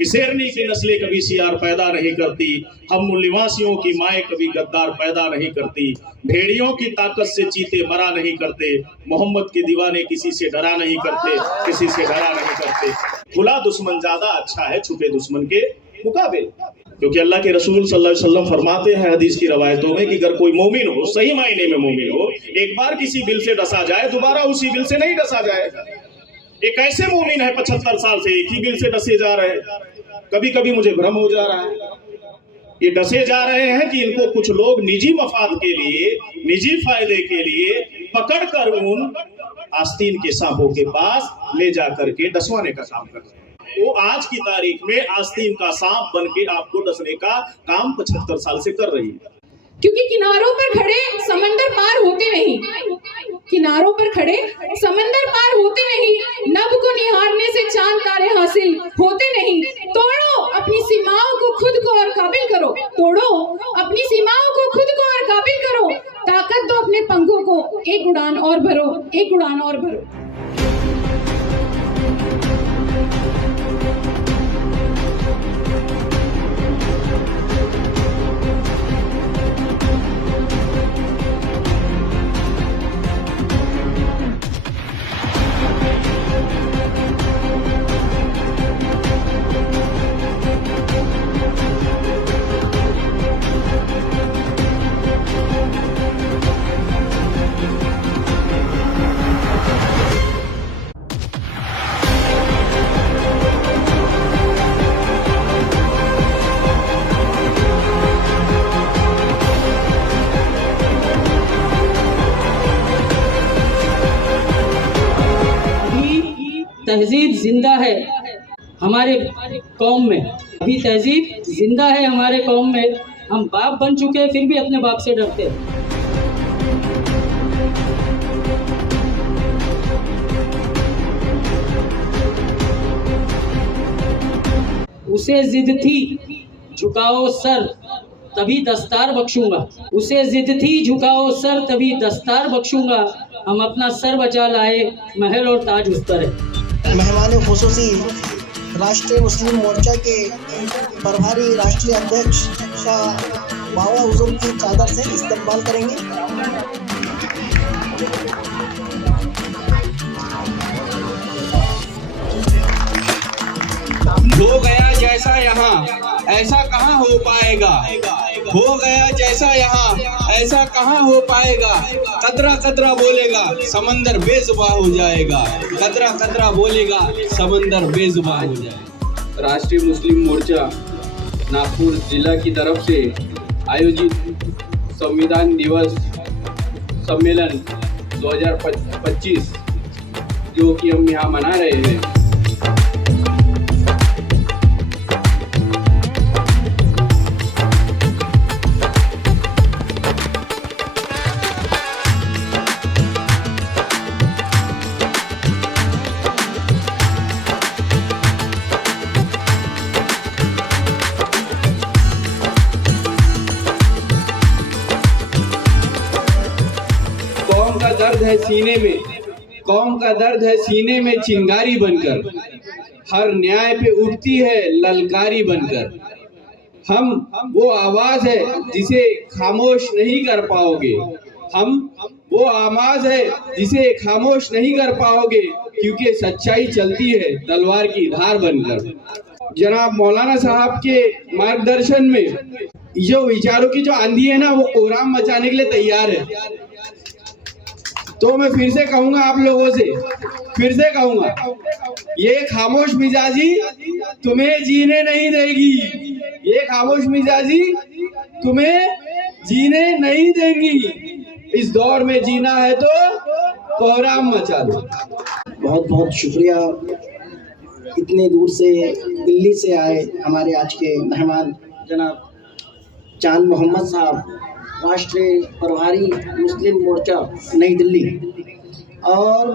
कि शेरनी की नस्लें कभी सियार पैदा नहीं करती, हम निवासियों की माएँ कभी गद्दार पैदा नहीं करती, भेड़ियों की ताकत से चीते मरा नहीं करते, मोहम्मद के दीवाने किसी से डरा नहीं करते, किसी से डरा नहीं करते। खुला दुश्मन ज्यादा अच्छा है छुपे दुश्मन के मुकाबले, क्योंकि अल्लाह के रसूल सल्लल्लाहु अलैहि वसल्लम फरमाते हैं हदीस की रवायतों में कि अगर कोई मोमिन हो, सही मायने में मोमिन हो, एक बार किसी बिल से डसा जाए दोबारा उसी बिल से नहीं डसा जाएगा। एक ऐसे मोमिन है 75 साल से एक ही बिल से डसे जा रहे हैं। कभी कभी मुझे भ्रम हो जा रहा है, ये डसे जा रहे हैं कि इनको कुछ लोग निजी मफाद के लिए, निजी फायदे के लिए पकड़कर उन आस्तीन के सांपों के पास ले जा करके डसवाने का काम करते हैं। वो आज की तारीख में आस्तीन का सांप बन के आपको डसने का काम 75 साल से कर रही है। क्योंकि किनारों पर खड़े समंदर पार होते नहीं, किनारों पर खड़े समंदर पार होते नहीं, नभ को निहारने से चांद तारे हासिल होते नहीं। तोड़ो अपनी सीमाओं को खुद को और काबिल करो, तोड़ो अपनी सीमाओं को खुद को और काबिल करो, ताकत दो अपने पंखों को, एक उड़ान और भरो, एक उड़ान और भरो। तहजीब जिंदा है हमारे कौम में, अभी तहजीब जिंदा है हमारे कौम में। हम बाप बन चुके हैं फिर भी अपने बाप से डरते हैं। उसे जिद थी झुकाओ सर तभी दस्तार बख्शूंगा, उसे जिद थी झुकाओ सर तभी दस्तार बख्शूंगा। हम अपना सर बचा लाए महल और ताज उस पर है। मेहमान खुसूसी राष्ट्रीय मुस्लिम मोर्चा के प्रभारी राष्ट्रीय अध्यक्ष शाह बाबा हुजूर की चादर से इस्तकबाल करेंगे। हो गया जैसा यहाँ ऐसा कहाँ हो पाएगा, हो गया जैसा यहाँ ऐसा कहाँ हो पाएगा। कतरा कतरा बोलेगा समंदर बेजुबान हो जाएगा, कतरा कतरा बोलेगा समंदर बेजुबान हो जाएगा। राष्ट्रीय मुस्लिम मोर्चा नागपुर जिला की तरफ से आयोजित संविधान दिवस सम्मेलन 2025 जो कि हम यहाँ मना रहे हैं, दर्द है सीने में, कौम का दर्द है सीने में चिंगारी बनकर, हर न्याय पे उठती है ललकारी बनकर। हम वो आवाज है जिसे खामोश नहीं कर पाओगे, हम वो आवाज है जिसे खामोश नहीं कर पाओगे, क्योंकि सच्चाई चलती है तलवार की धार बनकर। जनाब मौलाना साहब के मार्गदर्शन में जो विचारों की जो आंधी है ना, वो कोहराम मचाने के लिए तैयार है। तो मैं फिर से कहूंगा आप लोगों से, फिर से कहूंगा, ये खामोश मिजाजी तुम्हें जीने नहीं देगी, ये खामोश मिजाजी तुम्हें जीने नहीं देंगी। इस दौर में जीना है तो कोहराम मचा दो। बहुत बहुत शुक्रिया इतने दूर से दिल्ली से आए हमारे आज के मेहमान जनाब चांद मोहम्मद साहब, राष्ट्रीय प्रभारी मुस्लिम मोर्चा नई दिल्ली। और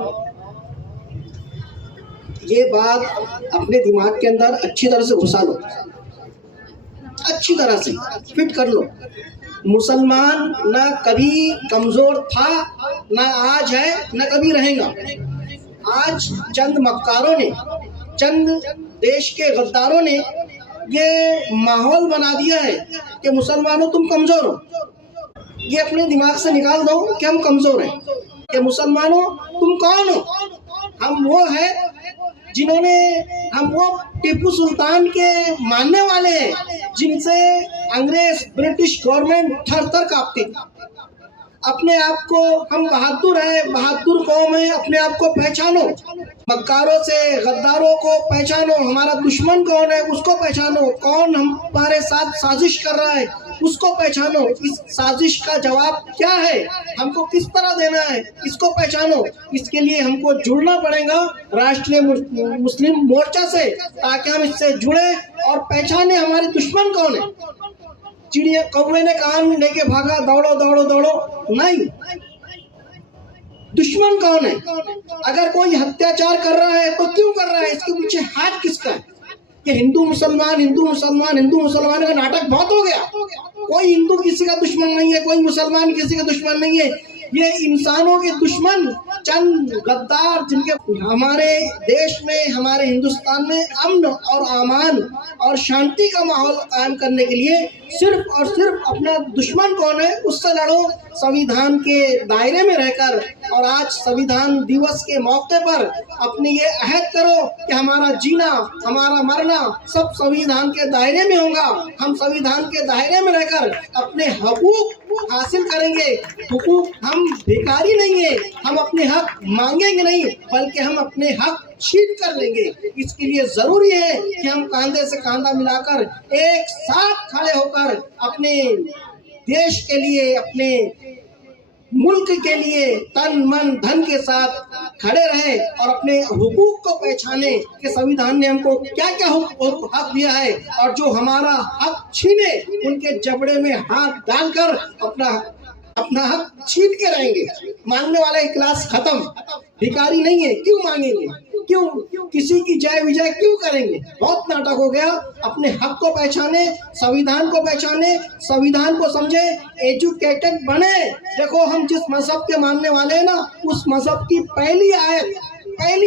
ये बात अपने दिमाग के अंदर अच्छी तरह से घुसा लो, अच्छी तरह से फिट कर लो। मुसलमान ना कभी कमज़ोर था, ना आज है, ना कभी रहेगा। आज चंद मक्कारों ने, चंद देश के गद्दारों ने ये माहौल बना दिया है कि मुसलमानों तुम कमजोर हो। ये अपने दिमाग से निकाल दो कि हम कमजोर हैं, कि मुसलमानों तुम कौन हो। हम वो है जिन्होंने, हम वो टीपू सुल्तान के मानने वाले हैं जिनसे अंग्रेज ब्रिटिश गवर्नमेंट थर थर कांपती थी। अपने आप को, हम बहादुर है, बहादुर कौम है, अपने आप को पहचानो। मक्कारों से, गद्दारों को पहचानो। हमारा दुश्मन कौन है उसको पहचानो। कौन हमारे साथ साजिश कर रहा है उसको पहचानो। इस साजिश का जवाब क्या है, हमको किस तरह देना है, इसको पहचानो। इसके लिए हमको जुड़ना पड़ेगा राष्ट्रीय मुस्लिम मोर्चा से, ताकि हम इससे जुड़े और पहचाने हमारे दुश्मन कौन है। चिड़िया, कौवे ने कान लेके भागा, दौड़ो दौड़ो दौड़ो, नहीं। दुश्मन कौन है? अगर कोई अत्याचार कर रहा है तो क्यों कर रहा है, इसके पीछे हाथ किसका है? कि हिंदू मुसलमान, हिंदू मुसलमान, हिंदू मुसलमान का नाटक बहुत हो गया। कोई हिंदू किसी का दुश्मन नहीं है, कोई मुसलमान किसी का दुश्मन नहीं है। ये इंसानों के दुश्मन चंद गद्दार, जिनके हमारे देश में, हमारे हिंदुस्तान में अमन और अमान और शांति का माहौल कायम करने के लिए सिर्फ और सिर्फ अपना दुश्मन कौन है उससे लड़ो, संविधान के दायरे में रहकर। और आज संविधान दिवस के मौके पर अपने ये अहद करो कि हमारा जीना, हमारा मरना सब संविधान के दायरे में होगा। हम संविधान के दायरे में रहकर अपने हकूक हासिल करेंगे। हुकूक, हम भिखारी नहीं है, हम अपने हक मांगेंगे नहीं, बल्कि हम अपने हक छीन कर लेंगे। इसके लिए जरूरी है कि हम कांधे से कांधा मिलाकर एक साथ खड़े होकर अपने देश के लिए, अपने मुल्क के लिए तन मन धन के साथ खड़े रहे और अपने हुकूक को पहचाने कि संविधान ने हमको क्या क्या हक दिया है, और जो हमारा हक छीने उनके जबड़े में हाथ डालकर अपना हक छीन के रहेंगे। मांगने वाला की क्लास खत्म, भिखारी नहीं है, क्यों मांगेंगे, क्यों किसी की जय विजय क्यों करेंगे? बहुत नाटक हो गया। अपने हक को पहचाने, संविधान को पहचाने, संविधान को समझे, एजुकेटेड बने। देखो, हम जिस मजहब के मानने वाले हैं ना, उस मजहब की पहली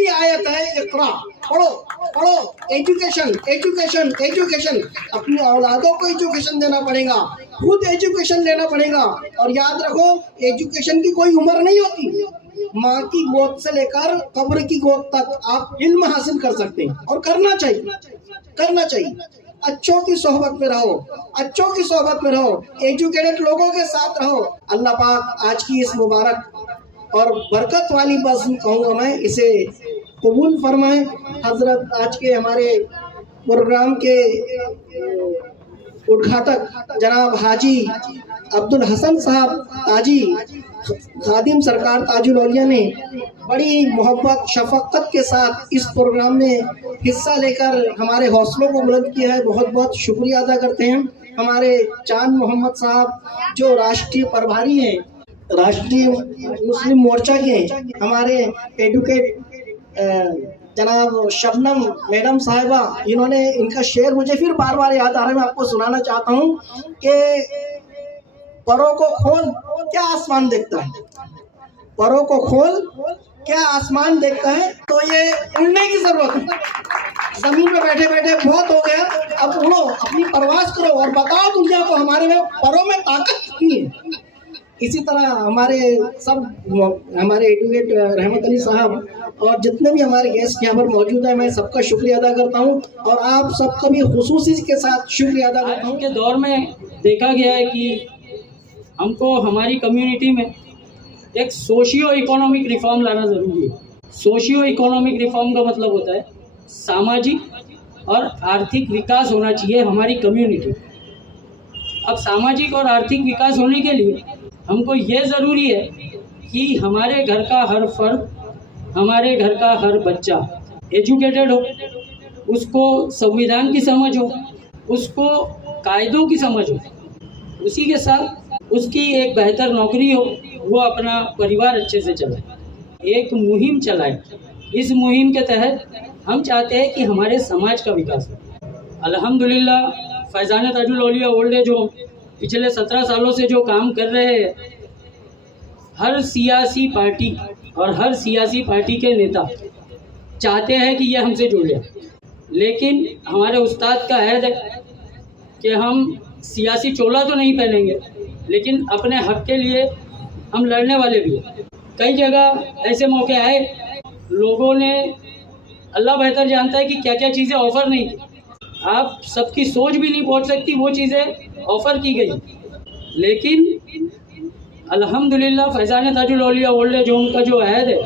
आयत है इक़रा, पढ़ो पढ़ो, एजुकेशन एजुकेशन एजुकेशन। अपनी औलादों को एजुकेशन देना पड़ेगा, खुद एजुकेशन लेना पड़ेगा। और याद रखो, एजुकेशन की कोई उम्र नहीं होती। माँ की गोद से लेकर कब्र की गोद तक आप इल्म हासिल कर सकते हैं, और करना चाहिए। अच्छों की सोहबत में रहो, अच्छों की सोहबत में रहो, एजुकेटेड लोगों के साथ रहो। अल्लाह पाक आज की इस मुबारक और बरकत वाली बज़्म कहूँगा मैं, इसे कबूल फरमाए। हजरत आज के हमारे प्रोग्राम के उद्घाटक जनाब हाजी अब्दुल हसन साहब ताजी, खादिम सरकार ताजुल औलिया ने बड़ी मोहब्बत शफकत के साथ इस प्रोग्राम में हिस्सा लेकर हमारे हौसलों को बुलंद किया है। बहुत बहुत शुक्रिया अदा करते हैं। हमारे चांद मोहम्मद साहब जो राष्ट्रीय प्रभारी हैं, राष्ट्रीय मुस्लिम मोर्चा के, हमारे एडवोकेट जनाब शबनम मैडम साहिबा, इन्होंने, इनका शेर मुझे फिर बार बार याद आ रहा है, मैं आपको सुनाना चाहता हूँ कि परों को खोल क्या आसमान देखता है, परों को खोल क्या आसमान देखता है। तो ये उड़ने की जरूरत है। जमीन पे बैठे बैठे बहुत हो गया, अब उड़ो, अपनी परवाज करो और बताओ दुनिया को हमारे में परों में ताकत कितनी है। इसी तरह हमारे एडवोकेट रहमत अली साहब और जितने भी हमारे गेस्ट यहाँ पर मौजूद है, मैं सबका शुक्रिया अदा करता हूँ, और आप सबका भी खुसूसी के साथ शुक्रिया अदा करता हूँ। आज के दौर में देखा गया है कि हमको हमारी कम्युनिटी में एक सोशियो इकोनॉमिक रिफॉर्म लाना ज़रूरी है। सोशियो इकोनॉमिक रिफॉर्म का मतलब होता है सामाजिक और आर्थिक विकास होना चाहिए हमारी कम्युनिटी। अब सामाजिक और आर्थिक विकास होने के लिए हमको ये ज़रूरी है कि हमारे घर का हर फर्द, हमारे घर का हर बच्चा एजुकेटेड हो, उसको संविधान की समझ हो, उसको कायदों की समझ हो, उसी के साथ उसकी एक बेहतर नौकरी हो, वो अपना परिवार अच्छे से चलाए। एक मुहिम चलाए। इस मुहिम के तहत हम चाहते हैं कि हमारे समाज का विकास हो। अल्हम्दुलिल्लाह फैज़ान ताजुल औलिया ओल्ड एज होम पिछले 17 सालों से जो काम कर रहे हैं, हर सियासी पार्टी और हर सियासी पार्टी के नेता चाहते हैं कि ये हमसे जुड़ जाए। लेकिन हमारे उस्ताद का हैद है कि हम सियासी चोला तो नहीं पहनेंगे, लेकिन अपने हक के लिए हम लड़ने वाले भी हैं। कई जगह ऐसे मौके आए, लोगों ने, अल्लाह बेहतर जानता है कि क्या क्या चीज़ें ऑफ़र नहीं की, आप सबकी सोच भी नहीं पहुंच सकती, वो चीज़ें ऑफ़र की गई। लेकिन अल्हम्दुलिल्लाह फैज़ान ताजुल औलिया ओल्ड एज होम का जो अहद है,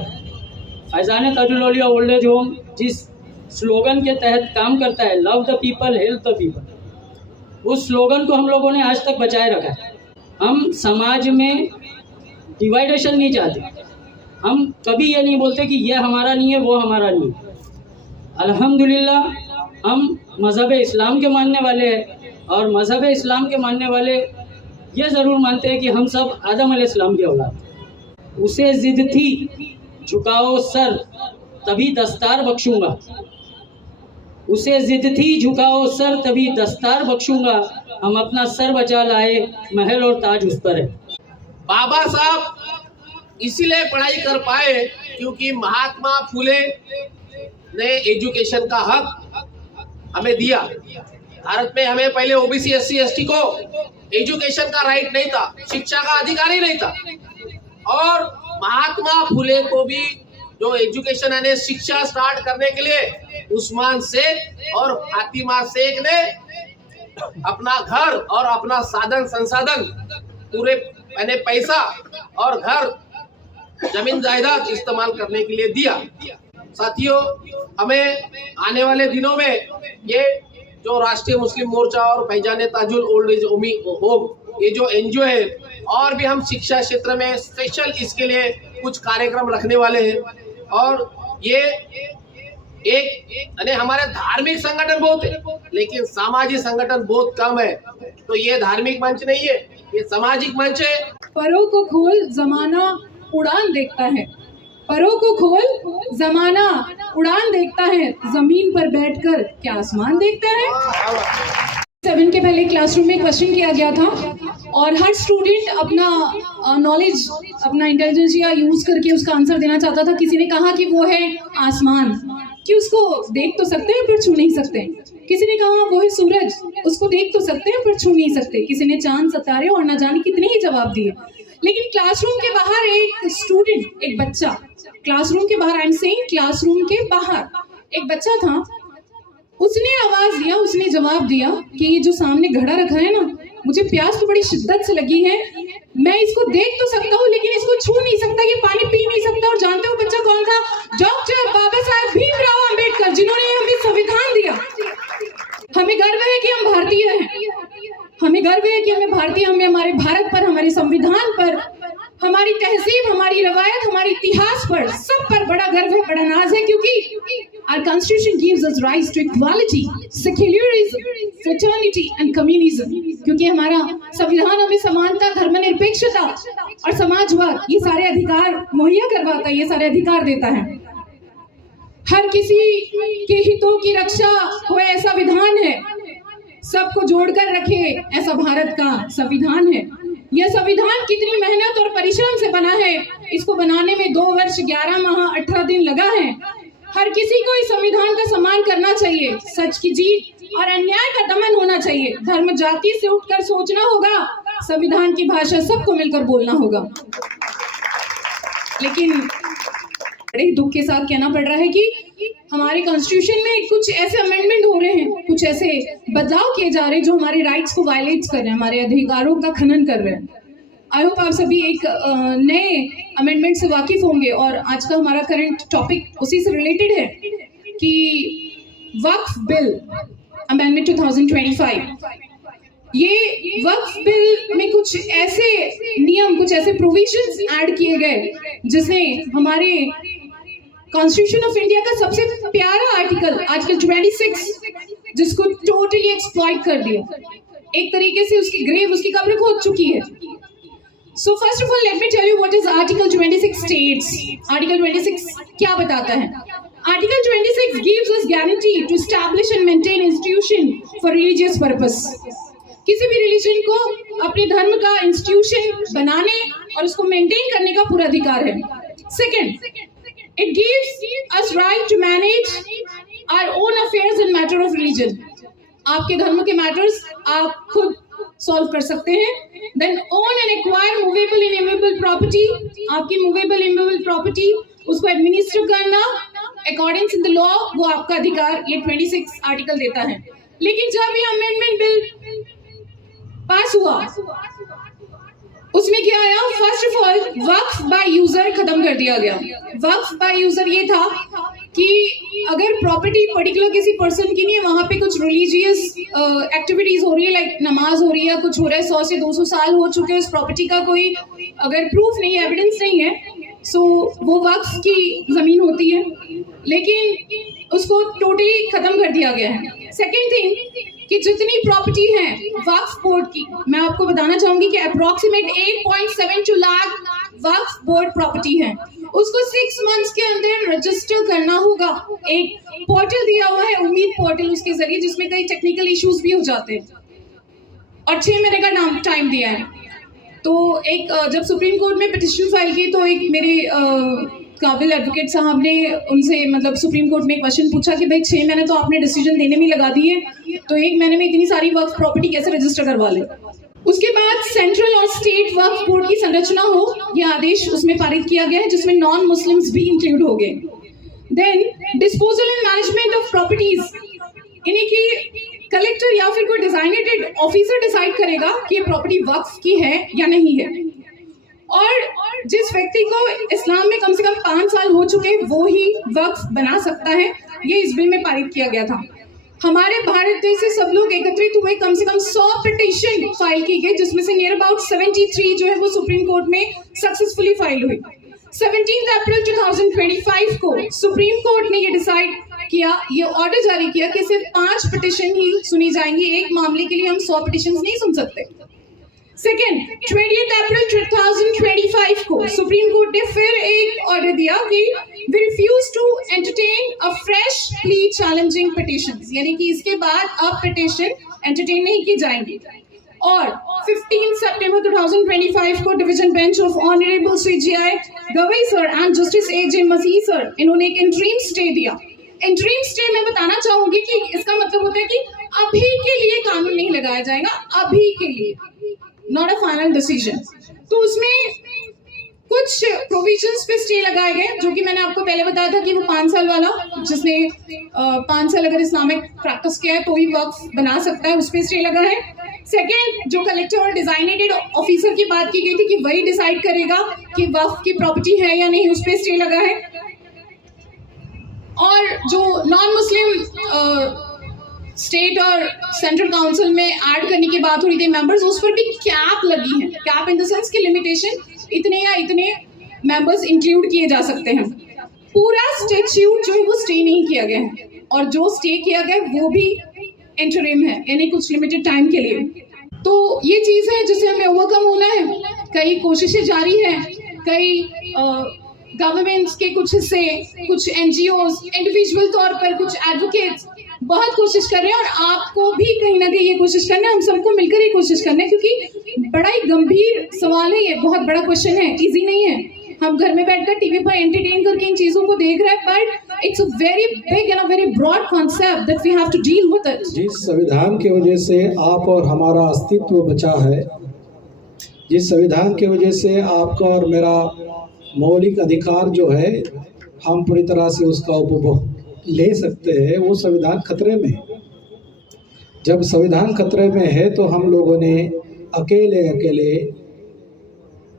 फैज़ान ताजुल औलिया ओल्ड एज होम जिस स्लोगन के तहत काम करता है, love the people help the people, उस स्लोगन को हम लोगों ने आज तक बचाए रखा है। हम समाज में डिवाइडेशन नहीं चाहते, हम कभी ये नहीं बोलते कि ये हमारा नहीं है, वो हमारा नहीं है। अल्हम्दुलिल्लाह हम मज़हब इस्लाम के मानने वाले हैं, और मज़हब इस्लाम के मानने वाले ये ज़रूर मानते हैं कि हम सब आदम अलैहिस्सलाम के औलाद हैं। उसे ज़िद थी झुकाओ सर तभी दस्तार बख्शूंगा, उसे ज़िद थी झुकाओ सर तभी दस्तार बख्शूंगा, हम अपना सर बचा लाए महल और ताज उस पर है। बाबा साहब इसीलिए पढ़ाई कर पाए क्योंकि महात्मा फुले ने एजुकेशन का हक हमें दिया। भारत में हमें पहले ओबीसी एससी एसटी को एजुकेशन का राइट नहीं था, शिक्षा का अधिकार ही नहीं था, और महात्मा फुले को भी जो एजुकेशन यानी शिक्षा स्टार्ट करने के लिए उस्मान शेख और फातिमा शेख ने अपना घर और अपना साधन संसाधन पूरे यानी पैसा और घर जमीन जायदाद इस्तेमाल करने के लिए दिया। साथियों, हमें आने वाले दिनों में ये जो राष्ट्रीय मुस्लिम मोर्चा और Faizan Tajul old age home ये जो एनजीओ है, और भी हम शिक्षा क्षेत्र में स्पेशल इसके लिए कुछ कार्यक्रम रखने वाले हैं। और ये एक यानी हमारे धार्मिक संगठन बहुत है लेकिन सामाजिक संगठन बहुत कम है, तो ये धार्मिक मंच नहीं है, ये सामाजिक मंच है। परों को खोल जमाना उड़ान देखता है, परों को खोल जमाना उड़ान देखता है, जमीन पर बैठकर क्या आसमान देखता है। 7 के पहले क्लासरूम में क्वेश्चन किया गया था और हर स्टूडेंट अपना नॉलेज, अपना इंटेलिजेंसिया यूज करके उसका आंसर देना चाहता था। किसी ने कहा कि वो है आसमान, कि उसको देख तो सकते हैं पर छू नहीं सकते। किसी ने कहा वो है सूरज, उसको देख तो सकते हैं पर छू नहीं सकते। किसी ने चांद, सितारे और न जाने कितने ही जवाब दिए। लेकिन क्लासरूम के बाहर एक स्टूडेंट, एक बच्चा, क्लासरूम के बाहर, आई एम सेइंग क्लासरूम के बाहर एक बच्चा था, उसने आवाज दिया, उसने जवाब दिया कि ये जो सामने घड़ा रखा है ना, मुझे प्यास तो बड़ी शिद्दत से लगी है, मैं इसको देख तो सकता हूँ लेकिन इसको छू नहीं सकता, ये पानी पी नहीं सकता। और जानते हो बच्चा कौन था? डॉक्टर बाबा साहेब भीमराव अंबेडकर, जिन्होंने हमें संविधान दिया। हमें गर्व है कि हम भारतीय हैं, हमें गर्व है कि हमें भारतीय, हमें हमारे भारत पर, हमारे संविधान पर, हमारी तहजीब, हमारी रवायत, हमारे इतिहास पर, सब पर बड़ा गर्व है, बड़ा नाज है, क्योंकि our constitution gives us rights to equality, secularism, fraternity and communism। क्योंकि हमारा संविधान हमें समानता, धर्मनिरपेक्षता और समाजवाद, ये सारे अधिकार मुहैया करवाता है, ये सारे अधिकार देता है। हर किसी के हितों की रक्षा हो ऐसा विधान है, सबको जोड़कर रखे ऐसा भारत का संविधान है। यह संविधान कितनी मेहनत और परिश्रम से बना है, इसको बनाने में 2 वर्ष 11 माह 18 दिन लगा है। हर किसी को इस संविधान का सम्मान करना चाहिए, सच की जीत और अन्याय का दमन होना चाहिए, धर्म जाति से उठकर सोचना होगा, संविधान की भाषा सबको मिलकर बोलना होगा। लेकिन बड़े दुख के साथ कहना पड़ रहा है कि हमारे कॉन्स्टिट्यूशन में कुछ ऐसे अमेंडमेंट हो रहे हैं, कुछ ऐसे बदलाव किए जा रहे हैं जो हमारे राइट्स को वायलेट कर रहे हैं, हमारे अधिकारों का खनन कर रहे हैं। आई होप आप सभी एक नए अमेंडमेंट से वाकिफ होंगे, और आज का हमारा करंट टॉपिक उसी से रिलेटेड है कि वक्फ बिल अमेंडमेंट 2025। ये वक्फ बिल में कुछ ऐसे नियम, कुछ ऐसे प्रोविजंस ऐड किए गए जिसने हमारे कॉन्स्टिट्यूशन ऑफ इंडिया का सबसे प्यारा आर्टिकल 26 जिसको टोटली एक्सप्लॉइट कर दिया, एक तरीके से उसकी ग्रेव, उसकी कब्र खोद चुकी है। So first of all, let me tell you what is Article 26 states. Article 26 क्या बताता है? Article 26 gives us guarantee to establish and maintain institution for religious purpose. किसी भी रिलीजन को अपने धर्म का इंस्टीट्यूशन बनाने और उसको मेंटेन करने का पूरा अधिकार है। Second, it gives us right to manage our own affairs in matter of religion. आपके धर्म के मैटर्स आप खुद सॉल्व कर सकते हैं। Then own and acquire movable and immovable property, आपकी मूवेबल इमूवेबल प्रॉपर्टी उसको एडमिनिस्टर करना अकॉर्डिंग इन द लॉ, वो आपका अधिकार ये 26 आर्टिकल देता है। लेकिन जब ये अमेंडमेंट बिल पास हुआ उसमें क्या आया, first of all Waqf by user खत्म कर दिया गया। वक्फ बाय यूजर ये था कि अगर प्रॉपर्टी पर्टिकुलर किसी पर्सन की नहीं है, वहां पे कुछ रिलीजियस एक्टिविटीज हो रही है, लाइक नमाज हो रही है, कुछ हो रहा है, 100 से 200 साल हो चुके हैं, उस प्रॉपर्टी का कोई अगर प्रूफ नहीं है, एविडेंस नहीं है, सो वो वक्फ की जमीन होती है, लेकिन उसको टोटली खत्म कर दिया गया है। सेकेंड थिंग कि जितनी प्रॉपर्टी है वक्फ बोर्ड की, मैं आपको बताना चाहूंगी कि अप्रोक्सीमेट 8.72 लाख वक्फ बोर्ड प्रॉपर्टी है, उसको 6 मंथ्स के अंदर रजिस्टर करना होगा। एक पोर्टल दिया हुआ है उम्मीद पोर्टल, उसके जरिए, जिसमें कई टेक्निकल इश्यूज भी हो जाते हैं, और 6 महीने का टाइम दिया है। तो एक जब सुप्रीम कोर्ट में पिटिशन फाइल की तो एक मेरे काबिल एडवोकेट साहब ने उनसे मतलब सुप्रीम कोर्ट में एक क्वेश्चन पूछा कि भाई 6 महीने तो आपने डिसीजन देने में लगा दिए, तो 1 महीने में इतनी सारी वक्फ प्रॉपर्टी कैसे रजिस्टर करवा ले। उसके बाद सेंट्रल और स्टेट वक्फ बोर्ड की संरचना हो, यह आदेश उसमें पारित किया गया है, जिसमें नॉन मुस्लिम्स भी इंक्लूड हो गए। Then disposal and management of properties, यानी कि कलेक्टर या फिर कोई डिजाइनेटेड ऑफिसर डिसाइड करेगा कि ये प्रॉपर्टी वक्फ की है या नहीं है, और जिस व्यक्ति को इस्लाम में कम से कम 5 साल हो चुके वो ही वक्फ बना सकता है। ये इस बिल में पारित किया गया था। हमारे भारत देश से सब लोग एकत्रित हुए, कम से कम 100 पिटीशन फाइल की गई, जिसमें से नियर अबाउट 73 जो है वो सुप्रीम कोर्ट में सक्सेसफुली फाइल हुई। 17 अप्रैल 2025 को सुप्रीम कोर्ट ने ये डिसाइड किया, ये ऑर्डर जारी किया कि सिर्फ 5 पिटीशन ही सुनी जाएंगी, एक मामले के लिए हम 100 पिटीशन नहीं सुन सकते। सेकेंड, 20 अप्रैल 2025 को सुप्रीम कोर्ट ने फिर एक ऑर्डर दिया कि we refuse to entertain a fresh plea challenging petitions, यानी कि इसके बाद अब पिटीशन एंटरटेन नहीं की जाएंगी। और 15 सितंबर 2025 को division bench of honourable Shri GI. Gavai sir and justice AJ. Masih sir, इन्होंने एक इंटरिम स्टे दिया। इंटरिम स्टे मैं बताना चाहूंगी कि इसका मतलब होता है कि अभी के लिए कानून नहीं लगाया जाएगा, अभी के लिए, नॉट अ फाइनल डिसीजन। तो उसमें कुछ प्रोविजंस पे स्टे लगाए गए, जो कि मैंने आपको पहले बताया था कि वो 5 साल वाला, जिसने 5 साल अगर इस्लामिक प्रैक्टिस किया है तो ही वक्फ बना सकता है, उस पर स्टे लगा है। सेकेंड, जो कलेक्टर और डिजाइनेटेड ऑफिसर की बात की गई थी कि वही डिसाइड करेगा कि वक्फ की प्रॉपर्टी है या नहीं, उस पर स्टे लगा है। और जो नॉन मुस्लिम स्टेट और सेंट्रल काउंसिल में ऐड करने की बात हो रही थी मेंबर्स, उस पर भी कैप लगी है। कैप इन द सेंस की लिमिटेशन, इतने या इतने मेंबर्स इंक्लूड किए जा सकते हैं। पूरा स्टैट्यूट जो है वो स्टे नहीं किया गया है, और जो स्टे किया गया वो भी इंटरिम है, यानी कुछ लिमिटेड टाइम के लिए। तो ये चीज़ है जिसे हमें ओवरकम होना है। कई कोशिशें जारी हैं, कई गवर्नमेंट्स के कुछ हिस्से, कुछ एनजीओज, इंडिविजुअल तौर पर कुछ एडवोकेट्स बहुत कोशिश कर रहे हैं, और आपको भी कहीं ना कहीं ये कोशिश करना है, हम सबको मिलकर ये कोशिश करना है, क्योंकि बड़ा ही गंभीर सवाल है, ये बहुत बड़ा क्वेश्चन है, इजी नहीं है। हम घर में बैठकर टीवी पर एंटरटेन करके इन चीजों को देख रहे हैं, but it's a very big and a very broad concept that we have to deal with it. जिस संविधान की वजह से आप और हमारा अस्तित्व बचा है, जिस संविधान की वजह से आपका और मेरा मौलिक अधिकार जो है हम पूरी तरह से उसका उपभोग ले सकते हैं, वो संविधान खतरे में है। जब संविधान खतरे में है तो हम लोगों ने अकेले अकेले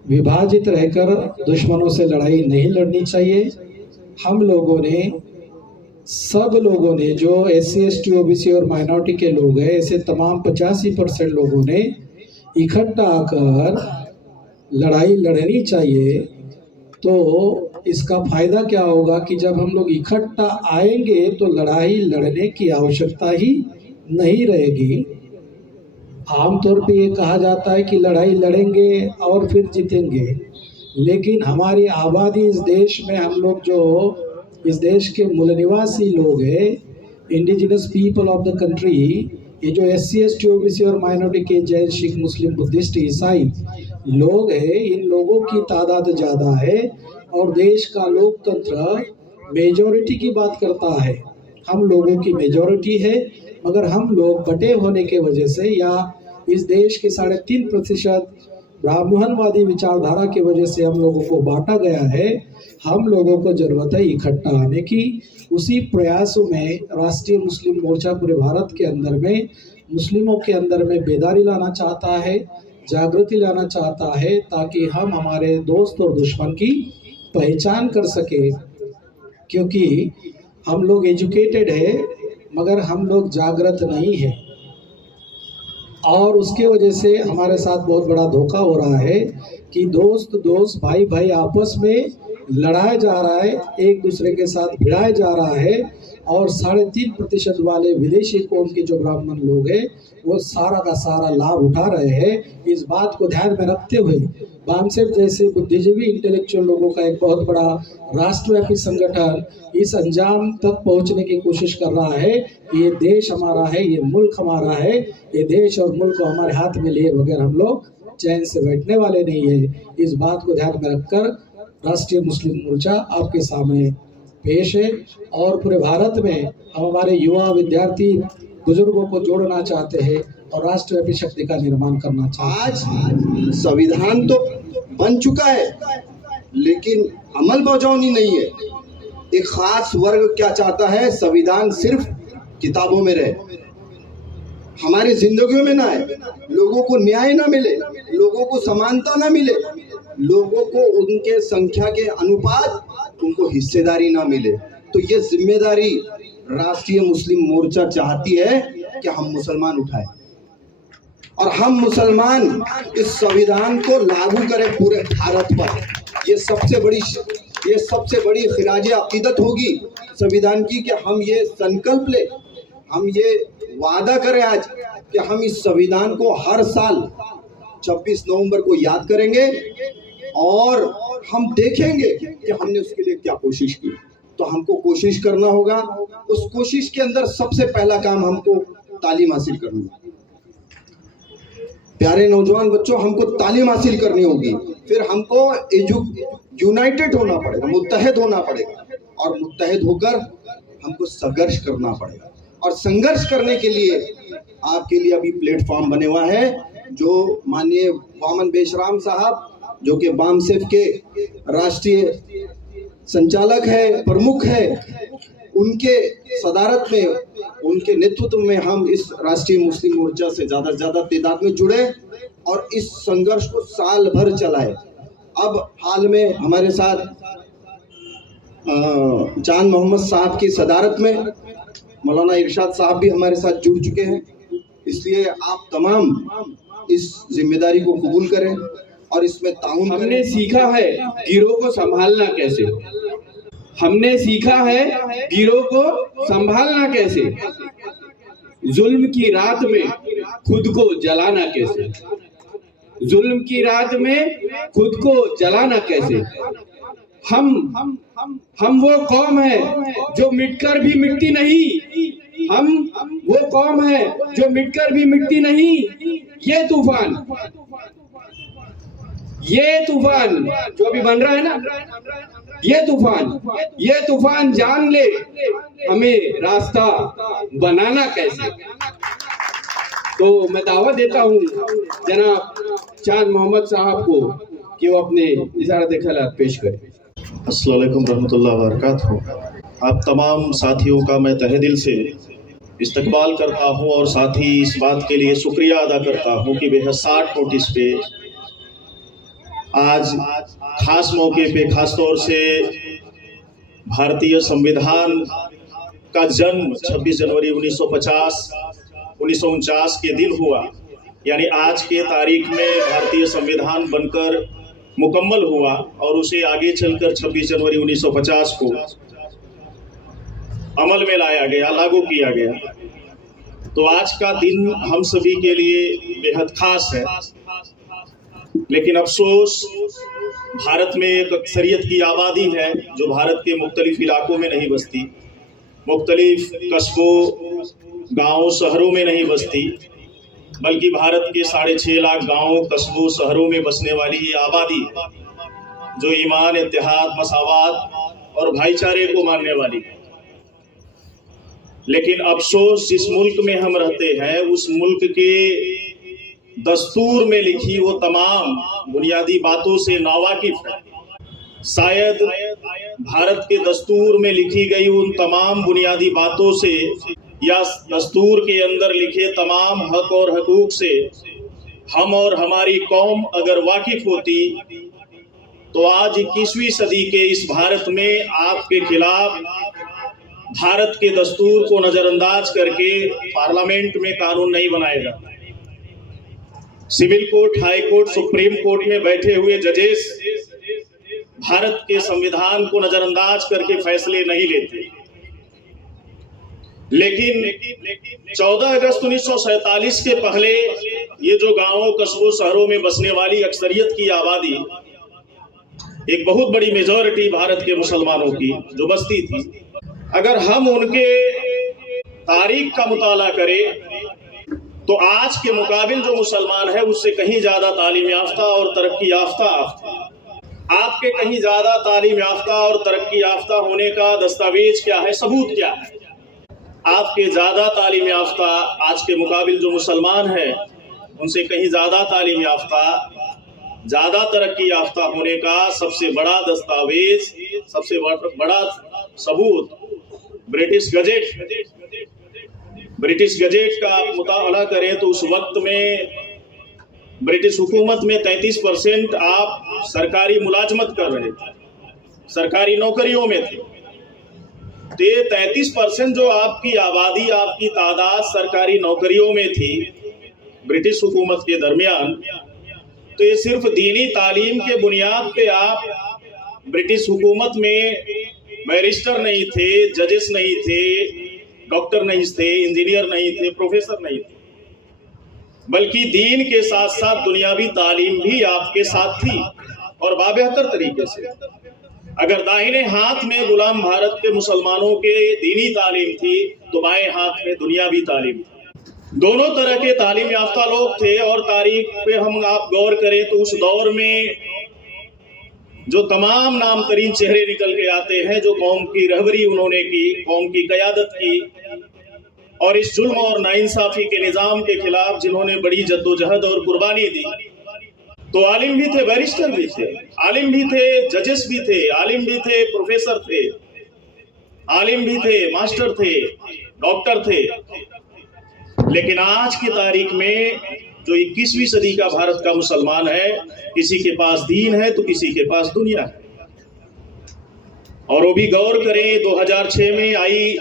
विभाजित रहकर दुश्मनों से लड़ाई नहीं लड़नी चाहिए। हम लोगों ने, सब लोगों ने, जो SC ST OBC और माइनॉरिटी के लोग हैं, ऐसे तमाम 85% लोगों ने इकट्ठा आकर लड़ाई लड़नी चाहिए। तो इसका फ़ायदा क्या होगा कि जब हम लोग इकट्ठा आएंगे तो लड़ाई लड़ने की आवश्यकता ही नहीं रहेगी। आमतौर पे ये कहा जाता है कि लड़ाई लड़ेंगे और फिर जीतेंगे, लेकिन हमारी आबादी इस देश में, हम लोग जो इस देश के मूल निवासी लोग हैं, indigenous people of the country, ये जो SC ST OBC और माइनॉरिटी के जैन, सिख, मुस्लिम, बुद्धिस्ट, ईसाई लोग हैं, इन लोगों की तादाद ज़्यादा है, और देश का लोकतंत्र मेजॉरिटी की बात करता है। हम लोगों की मेजॉरिटी है, मगर हम लोग बटे होने के वजह से या इस देश के 3.5% ब्राह्मणवादी विचारधारा की वजह से हम लोगों को बांटा गया है। हम लोगों को जरूरत है इकट्ठा आने की। उसी प्रयासों में राष्ट्रीय मुस्लिम मोर्चा पूरे भारत के अंदर में मुस्लिमों के अंदर में बेदारी लाना चाहता है, जागृति लाना चाहता है, ताकि हम हमारे दोस्त और दुश्मन की पहचान कर सके। क्योंकि हम लोग एजुकेटेड है मगर हम लोग जागृत नहीं है, और उसके वजह से हमारे साथ बहुत बड़ा धोखा हो रहा है कि दोस्त भाई भाई आपस में लड़ाया जा रहा है, एक दूसरे के साथ भिड़ाया जा रहा है, और 3.5% वाले विदेशी कौम के जो ब्राह्मण लोग हैं वो सारा का सारा लाभ उठा रहे हैं। इस बात को ध्यान में रखते हुए बामसेफ जैसे बुद्धिजीवी इंटेलेक्चुअल लोगों का एक बहुत बड़ा राष्ट्रव्यापी संगठन इस अंजाम तक पहुंचने की कोशिश कर रहा है कि ये देश हमारा है, ये मुल्क हमारा है, ये देश और मुल्क को हमारे हाथ में लिए बगैर हम लोग चैन से बैठने वाले नहीं है। इस बात को ध्यान में रखकर राष्ट्रीय मुस्लिम मोर्चा आपके सामने पेश है, और पूरे भारत में हम हमारे युवा विद्यार्थी बुजुर्गों को जोड़ना चाहते हैं और राष्ट्रव्यापी शक्ति का निर्माण करना चाहते हैं। आज संविधान तो बन चुका है लेकिन अमल बजौनी नहीं है। एक खास वर्ग क्या चाहता है, संविधान सिर्फ किताबों में रहे, हमारी जिंदगियों में ना आए, लोगों को न्याय ना मिले, लोगों को समानता ना मिले, लोगों को उनके संख्या के अनुपात उनको हिस्सेदारी ना मिले। तो ये जिम्मेदारी राष्ट्रीय मुस्लिम मोर्चा चाहती है कि हम मुसलमान उठाएं और हम मुसलमान इस संविधान को लागू करें पूरे भारत पर। ये सबसे बड़ी खिराज अकीदत होगी संविधान की कि हम ये संकल्प ले, हम ये वादा करें आज कि हम इस संविधान को हर साल 26 नवंबर को याद करेंगे और हम देखेंगे कि हमने उसके लिए क्या कोशिश की। तो हमको कोशिश करना होगा, उस कोशिश के अंदर सबसे पहला काम हमको तालीम हासिल करनी है। प्यारे नौजवान बच्चों, हमको तालीम हासिल करनी होगी, फिर हमको यूनाइटेड होना पड़ेगा, मुत्तहद होना पड़ेगा, और मुत्तहद होकर हमको संघर्ष करना पड़ेगा। और संघर्ष करने के लिए आपके लिए अभी प्लेटफॉर्म बने हुआ है, जो माननीय वामन बेशराम साहब जो कि बामसेफ के राष्ट्रीय संचालक है, प्रमुख है, उनके सदारत में, उनके नेतृत्व में हम इस राष्ट्रीय मुस्लिम मोर्चा से ज़्यादा तादाद में जुड़े और इस संघर्ष को साल भर चलाए। अब हाल में हमारे साथ चांद मोहम्मद साहब की सदारत में मौलाना इरशाद साहब भी हमारे साथ जुड़ चुके हैं। इसलिए आप तमाम इस जिम्मेदारी को कबूल करें और इसमें ताउन करें। हमने सीखा है गिरोह को संभालना कैसे, हमने सीखा है गिरोह को संभालना कैसे, जुल्म की रात में खुद को जलाना कैसे, जुल्म की रात में खुद को जलाना कैसे। हम वो कौम है जो मिटकर भी मिटती नहीं, हम वो कौम है जो मिटकर भी मिटती नहीं। ये तूफान जो अभी बन रहा है ना, ये तूफान जान ले हमें रास्ता बनाना कैसे। तो मैं दावा देता हूँ जनाब चांद मोहम्मद साहब को कि वो अपने इशारत ख़यालात पेश करें। अस्सलाम वालेकुम रहमतुल्लाहि व बरकातहू। आप तमाम साथियों का मैं तहे दिल से इस्तकबाल करता हूँ और साथ ही इस बात के लिए शुक्रिया अदा करता हूँ कि बेहसाट नोटिस पे आज खास मौके पे खास तौर से भारतीय संविधान का जन्म 26 जनवरी 1949 के दिन हुआ, यानी आज के तारीख में भारतीय संविधान बनकर मुकम्मल हुआ और उसे आगे चलकर 26 जनवरी 1950 को अमल में लाया गया, लागू किया गया। तो आज का दिन हम सभी के लिए बेहद खास है, लेकिन अफसोस भारत में एक अक्सरियत की आबादी है जो भारत के मुख्तलिफ इलाकों में नहीं बसती, मुख्तलिफ कस्बों, गाँव, शहरों में नहीं बसती, बल्कि भारत के 6.5 लाख गाँव, कस्बों, शहरों में बसने वाली ये आबादी जो ईमान, इत्तेहाद, मसावात और भाईचारे को मानने वाली है। लेकिन अफसोस जिस मुल्क में हम रहते हैं उस मुल्क के दस्तूर में लिखी वो तमाम बुनियादी बातों से नावाकिफ है। शायद भारत के दस्तूर में लिखी गई उन तमाम बुनियादी बातों से या दस्तूर के अंदर लिखे तमाम हक और हकूक से हम और हमारी कौम अगर वाकिफ होती तो आज 21वीं सदी के इस भारत में आपके खिलाफ भारत के दस्तूर को नजरअंदाज करके पार्लियामेंट में कानून नहीं बनाएगा। Civil court, high court, supreme court में बैठे हुए जजेस भारत के संविधान को नजरअंदाज करके फैसले नहीं लेते। लेकिन 14 अगस्त 1947 के पहले ये जो गांवों, कस्बों, शहरों में बसने वाली अक्सरियत की आबादी, एक बहुत बड़ी मेजॉरिटी भारत के मुसलमानों की जो बसती थी, अगर हम उनके तारीख का मुताला करें तो आज के मुकाबिल जो मुसलमान है उससे कहीं ज्यादा तालीम याफ्ता और तरक्की याफ्ता आपके कहीं ज्यादा तालीम याफ्ता और तरक्की याफ्ता होने का दस्तावेज क्या है, सबूत क्या है? आपके ज्यादा तालीम याफ्ता आज के मुकाबिल जो मुसलमान है उनसे कहीं ज्यादा तालीम याफ्ता, ज्यादा तरक्की याफ्ता होने का सबसे बड़ा दस्तावेज, सबसे बड़ा सबूत ब्रिटिश गजेट का आप मुताला करें तो उस वक्त में ब्रिटिश हुकूमत में 33% आप सरकारी मुलाजमत कर रहे थे, सरकारी नौकरियों में थे। तो 33% जो आपकी आबादी, आपकी तादाद सरकारी नौकरियों में थी ब्रिटिश हुकूमत के दरमियान, तो ये सिर्फ दीनी तालीम के बुनियाद पे आप ब्रिटिश हुकूमत में बैरिस्टर नहीं थे, जजेस नहीं थे, डॉक्टर नहीं थे, इंजीनियर नहीं थे, प्रोफेसर नहीं थे, बल्कि दीन के साथ साथ दुनियावी तालीम भी आपके साथ थी और बाबेहतर तरीके से। अगर दाहिने हाथ में गुलाम भारत के मुसलमानों के दीनी तालीम थी तो बाएं हाथ में दुनियावी तालीम थी। दोनों तरह के तालीम याफ्ता लोग थे और तारीख पे हम आप गौर करें तो उस दौर में जो तमाम नाम तरीन चेहरे निकल के आते हैं, जो कौम की रहबरी उन्होंने की, कौम की क़यादत की और इस जुल्म और नाइंसाफी के निज़ाम के खिलाफ जिन्होंने बड़ी जद्दोजहद और कुर्बानी दी, तो आलिम भी थे, बैरिस्टर भी थे, आलिम भी थे, जजेस भी थे, आलिम भी थे, प्रोफेसर थे, आलिम भी थे, मास्टर थे, डॉक्टर थे। लेकिन आज की तारीख में जो 21वीं सदी का भारत का मुसलमान है, किसी के पास दीन है तो किसी के पास दुनिया है। और वो भी गौर करें, 2006 में आई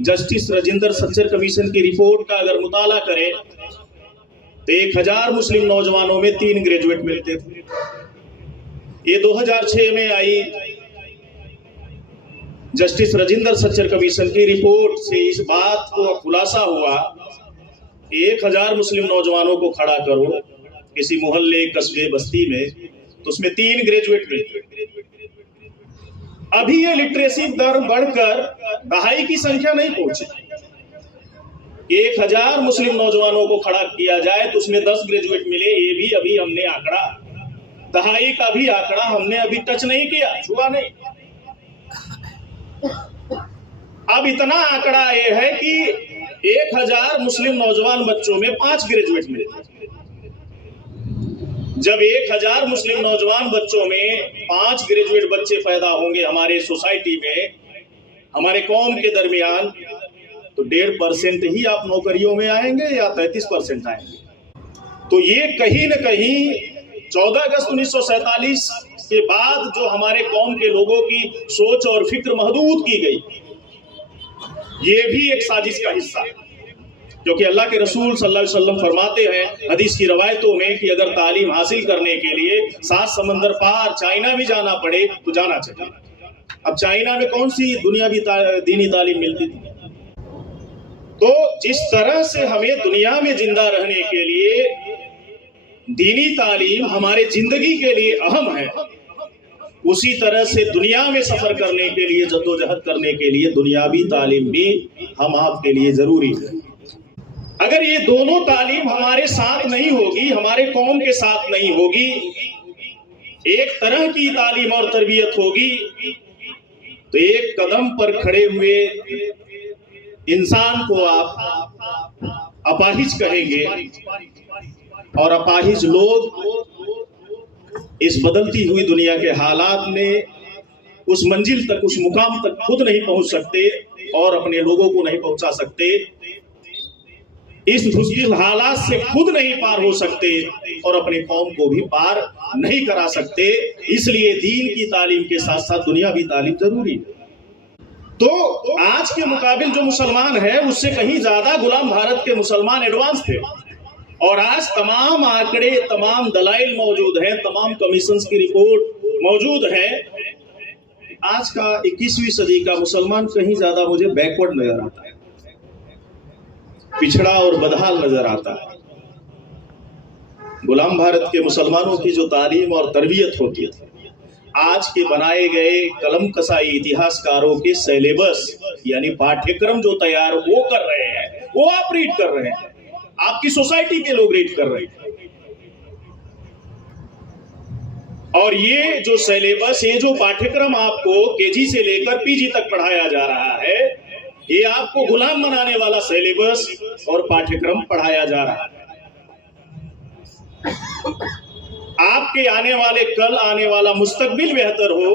जस्टिस राजेंद्र सच्चर कमीशन की रिपोर्ट का अगर मुताला करें तो 1000 मुस्लिम नौजवानों में 3 ग्रेजुएट मिलते थे। ये 2006 में आई जस्टिस राजेंद्र सच्चर कमीशन की रिपोर्ट से इस बात को खुलासा हुआ, 1000 मुस्लिम नौजवानों को खड़ा करो किसी मोहल्ले, कस्बे, बस्ती में, तो उसमें 3 ग्रेजुएट मिलते। अभी ये लिटरेसी दर बढ़कर 2.5 की संख्या नहीं पहुंची। 1000 मुस्लिम नौजवानों को खड़ा किया जाए तो उसमें 10 ग्रेजुएट मिले, ये भी अभी हमने आंकड़ा, 2.5 का भी आंकड़ा हमने अभी टच नहीं किया, छुआ नहीं। अब इतना आंकड़ा ये है कि 1000 मुस्लिम नौजवान बच्चों में 5 ग्रेजुएट मिले। जब 1000 मुस्लिम नौजवान बच्चों में 5 ग्रेजुएट बच्चे पैदा होंगे हमारे सोसाइटी में, हमारे कौम के दरमियान, तो 1.5% ही आप नौकरियों में आएंगे या 33% आएंगे। तो ये कहीं न कहीं 14 अगस्त 1947 के बाद जो हमारे कौम के लोगों की सोच और फिक्र महदूद की गई, ये भी एक साजिश का हिस्सा है। क्योंकि अल्लाह के रसूल सल्लल्लाहु अलैहि वसल्लम फरमाते हैं हदीस की रवायतों में कि अगर तालीम हासिल करने के लिए 7 समंदर पार चाइना भी जाना पड़े तो जाना चाहिए। अब चाइना में कौन सी दुनियावी दीनी तालीम मिलती थी? तो जिस तरह से हमें दुनिया में जिंदा रहने के लिए दीनी तालीम हमारे जिंदगी के लिए अहम है, उसी तरह से दुनिया में सफर करने के लिए, जद्दोजहद करने के लिए दुनियावी तालीम भी हम आपके लिए जरूरी है। अगर ये दोनों तालीम हमारे साथ नहीं होगी, हमारे कौम के साथ नहीं होगी, एक तरह की तालीम और तरबियत होगी, तो एक कदम पर खड़े हुए इंसान को आप अपाहिज कहेंगे और अपाहिज लोग इस बदलती हुई दुनिया के हालात में उस मंजिल तक, उस मुकाम तक खुद नहीं पहुंच सकते और अपने लोगों को नहीं पहुंचा सकते। इस मुश्किल हालात से खुद नहीं पार हो सकते और अपनी कौम को भी पार नहीं करा सकते। इसलिए दीन की तालीम के साथ साथ दुनियावी तालीम जरूरी है। तो आज के मुकाबिल जो मुसलमान है उससे कहीं ज्यादा गुलाम भारत के मुसलमान एडवांस थे। और आज तमाम आंकड़े, तमाम दलाइल मौजूद हैं, तमाम कमीशंस की रिपोर्ट मौजूद है। आज का 21वीं सदी का मुसलमान कहीं ज्यादा मुझे बैकवर्ड नजर आता है, पिछड़ा और बदहाल नजर आता है। गुलाम भारत के मुसलमानों की जो तालीम और तरबियत होती थी, आज के बनाए गए कलम कसाई इतिहासकारों के सिलेबस यानी पाठ्यक्रम जो तैयार वो कर रहे हैं, वो आप रीड कर रहे हैं, आपकी सोसाइटी के लोग रीड कर रहे हैं। और ये जो सिलेबस, ये जो पाठ्यक्रम आपको केजी से लेकर पीजी तक पढ़ाया जा रहा है, ये आपको गुलाम बनाने वाला सिलेबस और पाठ्यक्रम पढ़ाया जा रहा है। आपके आने वाले कल, आने वाला मुस्तकबिल बेहतर हो,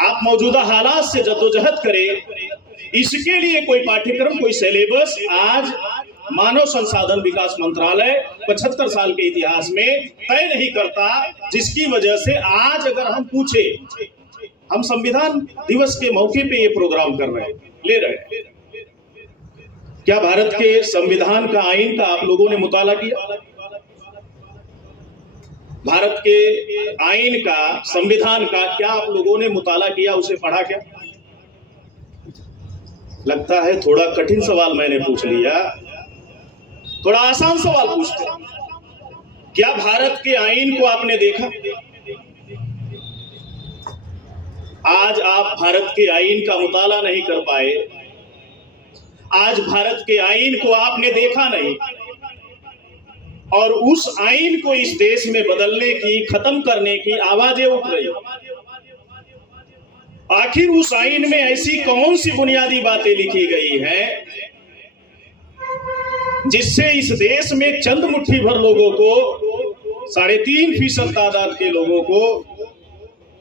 आप मौजूदा हालात से जद्दोजहद करें, इसके लिए कोई पाठ्यक्रम, कोई सिलेबस आज मानव संसाधन विकास मंत्रालय 75 साल के इतिहास में तय नहीं करता। जिसकी वजह से आज अगर हम पूछे, हम संविधान दिवस के मौके पे ये प्रोग्राम कर रहे हैं, ले रहे हैं, क्या भारत के संविधान का, आईन का आप लोगों ने मुताला किया? भारत के आईन का, संविधान का क्या आप लोगों ने मुताला किया, उसे पढ़ा क्या? लगता है थोड़ा कठिन सवाल मैंने पूछ लिया, थोड़ा आसान सवाल पूछते हैं। क्या भारत के आईन को आपने देखा? आज आप भारत के आईन का मुताला नहीं कर पाए, आज भारत के आईन को आपने देखा नहीं, और उस आईन को इस देश में बदलने की, खत्म करने की आवाजें उठ रही। आखिर उस आईन में ऐसी कौन सी बुनियादी बातें लिखी गई हैं जिससे इस देश में चंद मुट्ठी भर लोगों को, 3.5% तादाद के लोगों को,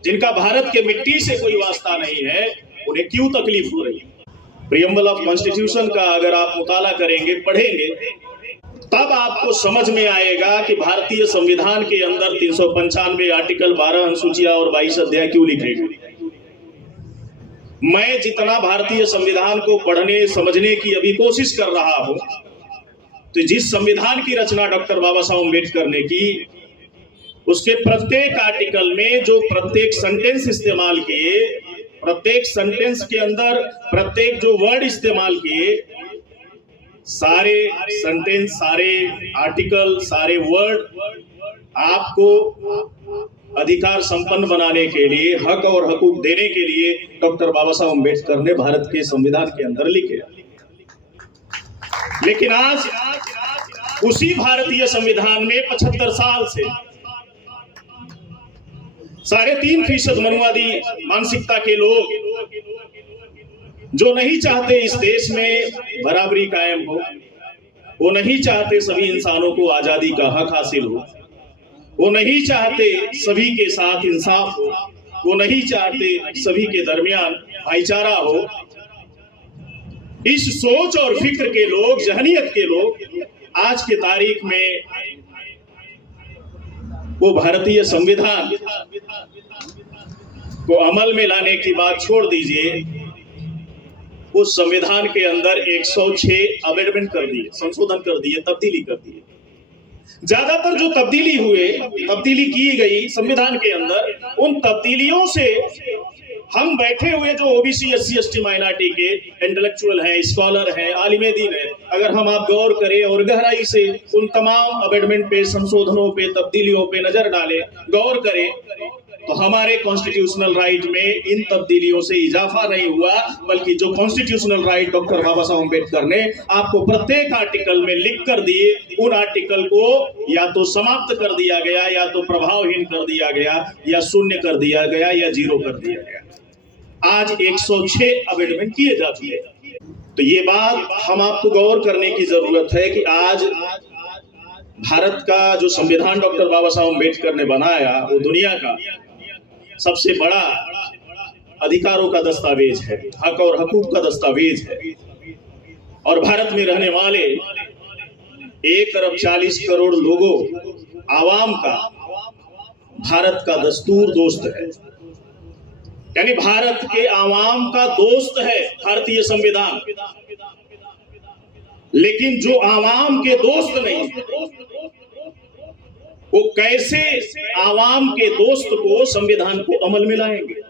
जिनका भारत के मिट्टी से कोई वास्ता नहीं है, उन्हें क्यों तकलीफ हो रही है? प्रियम्बल ऑफ कॉन्स्टिट्यूशन का अगर आप मुताला करेंगे, पढ़ेंगे, तब आपको समझ में आएगा कि भारतीय संविधान के अंदर 395 आर्टिकल, 12 अनुसूचियां और 22 अध्याय क्यों लिखे गए। मैं जितना भारतीय संविधान को पढ़ने, समझने की अभी कोशिश कर रहा हूं, तो जिस संविधान की रचना डॉक्टर बाबा साहब अम्बेडकर ने की, उसके प्रत्येक आर्टिकल में जो प्रत्येक सेंटेंस इस्तेमाल किए, प्रत्येक सेंटेंस के अंदर प्रत्येक जो वर्ड इस्तेमाल किए, सारे सेंटेंस, सारे आर्टिकल, सारे वर्ड आपको अधिकार संपन्न बनाने के लिए, हक और हकूक देने के लिए डॉक्टर बाबा साहब अम्बेडकर ने भारत के संविधान के अंदर लिखे। लेकिन आज उसी भारतीय संविधान में 75 साल से 3.5% मनुवादी मानसिकता के लोग, जो नहीं चाहते इस देश में बराबरी कायम हो, वो नहीं चाहते सभी इंसानों को आजादी का हक हासिल हो, वो नहीं चाहते सभी के साथ इंसाफ हो, वो नहीं चाहते सभी के दरमियान भाईचारा हो। इस सोच और फिक्र के लोग, जहनियत के लोग आज के तारीख में वो भारतीय संविधान को अमल में लाने की बात छोड़ दीजिए, उस संविधान के अंदर 106 अमेंडमेंट कर दिए, संशोधन कर दिए, तब्दीली कर दिए। ज्यादातर जो तब्दीली की गई संविधान के अंदर, उन तब्दीलियों से हम बैठे हुए जो ओबीसी, एससी, एसटी माइनॉरिटी के इंटेलेक्चुअल हैं, स्कॉलर हैं, आलिम दीन हैं, अगर हम आप गौर करें और गहराई से उन तमाम अमेंडमेंट पे, संशोधनों पे, तब्दीलियों पे नजर डालें, गौर करें, तो हमारे कॉन्स्टिट्यूशनल राइट में इन तब्दीलियों से इजाफा नहीं हुआ, बल्कि जो कॉन्स्टिट्यूशनल राइट डॉक्टर बाबा साहब अम्बेडकर ने आपको प्रत्येक आर्टिकल में लिख कर दिए, उन आर्टिकल को या तो समाप्त कर दिया गया, या तो प्रभावहीन कर दिया गया, या शून्य कर दिया गया, या 0 कर दिया गया। आज 106 अमेंडमेंट किए जा चुके हैं। तो ये बात हम आपको गौर करने की जरूरत है कि आज भारत का जो संविधान डॉक्टर बाबा साहब अम्बेडकर ने बनाया वो दुनिया का सबसे बड़ा अधिकारों का दस्तावेज है, हक और हकूक का दस्तावेज है। और भारत में रहने वाले 1 अरब 40 करोड़ लोगों, आवाम का भारत का दस्तूर दोस्त है, यानी भारत के आवाम का दोस्त है भारतीय संविधान। लेकिन जो आवाम के दोस्त नहीं, वो कैसे आवाम के दोस्त को संविधान को अमल में लाएंगे?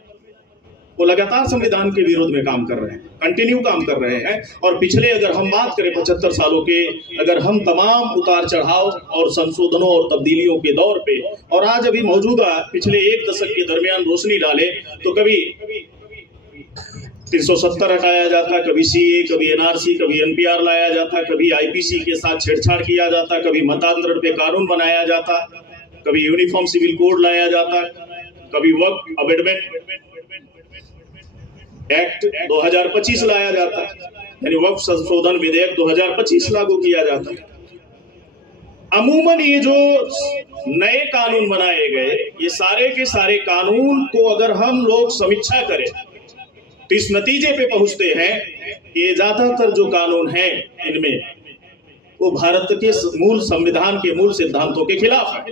वो लगातार संविधान के विरोध में काम कर रहे हैं, कंटिन्यू काम कर रहे हैं। और पिछले अगर हम बात करें 75 सालों के, अगर हम तमाम उतार चढ़ाव और संशोधनों और तब्दीलियों के दौर पे और आज अभी मौजूदा पिछले 1 दशक के दरमियान रोशनी डाले तो कभी 370 हटाया जाता, कभी सीए, कभी एनआरसी, कभी एनपीआर लाया जाता, कभी आईपीसी के साथ छेड़छाड़ किया जाता, कभी मतांतरण पे कानून बनाया जाता, कभी यूनिफॉर्म सिविल कोड लाया जाता, कभी वक्फ अमेंडमेंट एक्ट 2025 लाया जाता, यानी वक्फ संशोधन विधेयक 2025 लागू किया जाता। अमूमन ये जो नए कानून बनाए गए, ये सारे के सारे कानून को अगर हम लोग समीक्षा करें तो इस नतीजे पे पहुंचते हैं कि ज्यादातर जो कानून हैं इनमें वो भारत के मूल संविधान के मूल सिद्धांतों के खिलाफ है।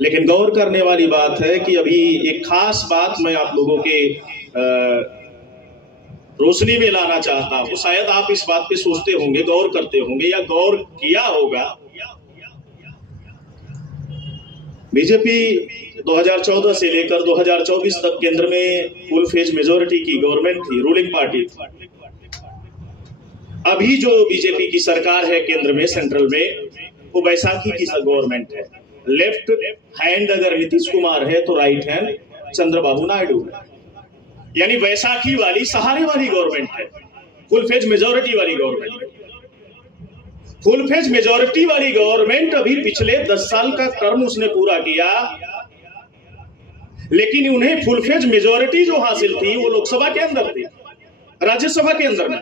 लेकिन गौर करने वाली बात है कि अभी एक खास बात मैं आप लोगों के रोशनी में लाना चाहता हूं। शायद आप इस बात पे सोचते होंगे, गौर करते होंगे या गौर किया होगा। बीजेपी 2014 से लेकर 2024 तक केंद्र में फुल फेज मेजोरिटी की गवर्नमेंट थी, रूलिंग पार्टी थी। अभी जो बीजेपी की सरकार है केंद्र में, सेंट्रल में, वो बैसाखी की गवर्नमेंट है। लेफ्ट हैंड अगर नीतीश कुमार है तो राइट हैंड चंद्रबाबू नायडू है, यानी बैसाखी वाली सहारे वाली गवर्नमेंट है, फुल फेज मेजोरिटी वाली गवर्नमेंट है। फुल फेज मेजोरिटी वाली गवर्नमेंट अभी पिछले 10 साल का टर्म उसने पूरा किया, लेकिन उन्हें फुल फेज मेजोरिटी जो हासिल थी वो लोकसभा के अंदर थी, राज्यसभा के अंदर नहीं।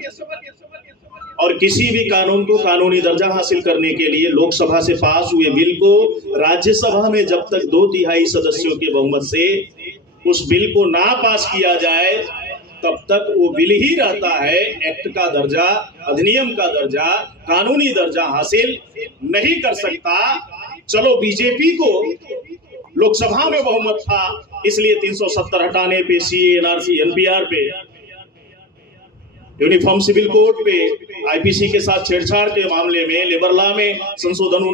और किसी भी कानून को कानूनी दर्जा हासिल करने के लिए लोकसभा से पास हुए बिल को राज्यसभा में जब तक 2/3 सदस्यों के बहुमत से उस बिल को ना पास किया जाए तब तक वो बिल ही रहता है, एक्ट का दर्जा, अधिनियम का दर्जा, कानूनी दर्जा हासिल नहीं कर सकता। चलो बीजेपी को लोकसभा में बहुमत था इसलिए 370 हटाने पे, सीए, एनआरसी, एनपीआर पे, यूनिफॉर्म सिविल कोड पे, आईपीसी के साथ छेड़छाड़ के मामले में लेबर लॉ में संशोधन,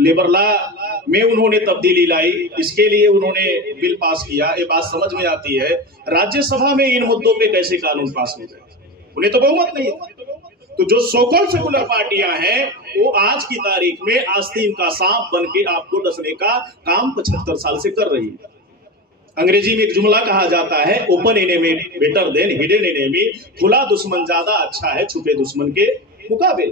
लेबर लॉ में उन्होंने तब्दीली लाई, इसके लिए उन्होंने बिल पास किया। ये बात समझ में आती है राज्यसभा में इन मुद्दों पे कैसे कानून पास हो गए, उन्हें तो बहुमत नहीं था। तो जो सोकल सेकुलर पार्टियां हैं वो आज की तारीख में आस्तीन का सांप बन के आपको डसने का काम 75 साल से कर रही है। अंग्रेजी में एक जुमला कहा जाता है, open enemy better than hidden enemy, खुला दुश्मन ज्यादा अच्छा है छुपे दुश्मन के मुकाबले।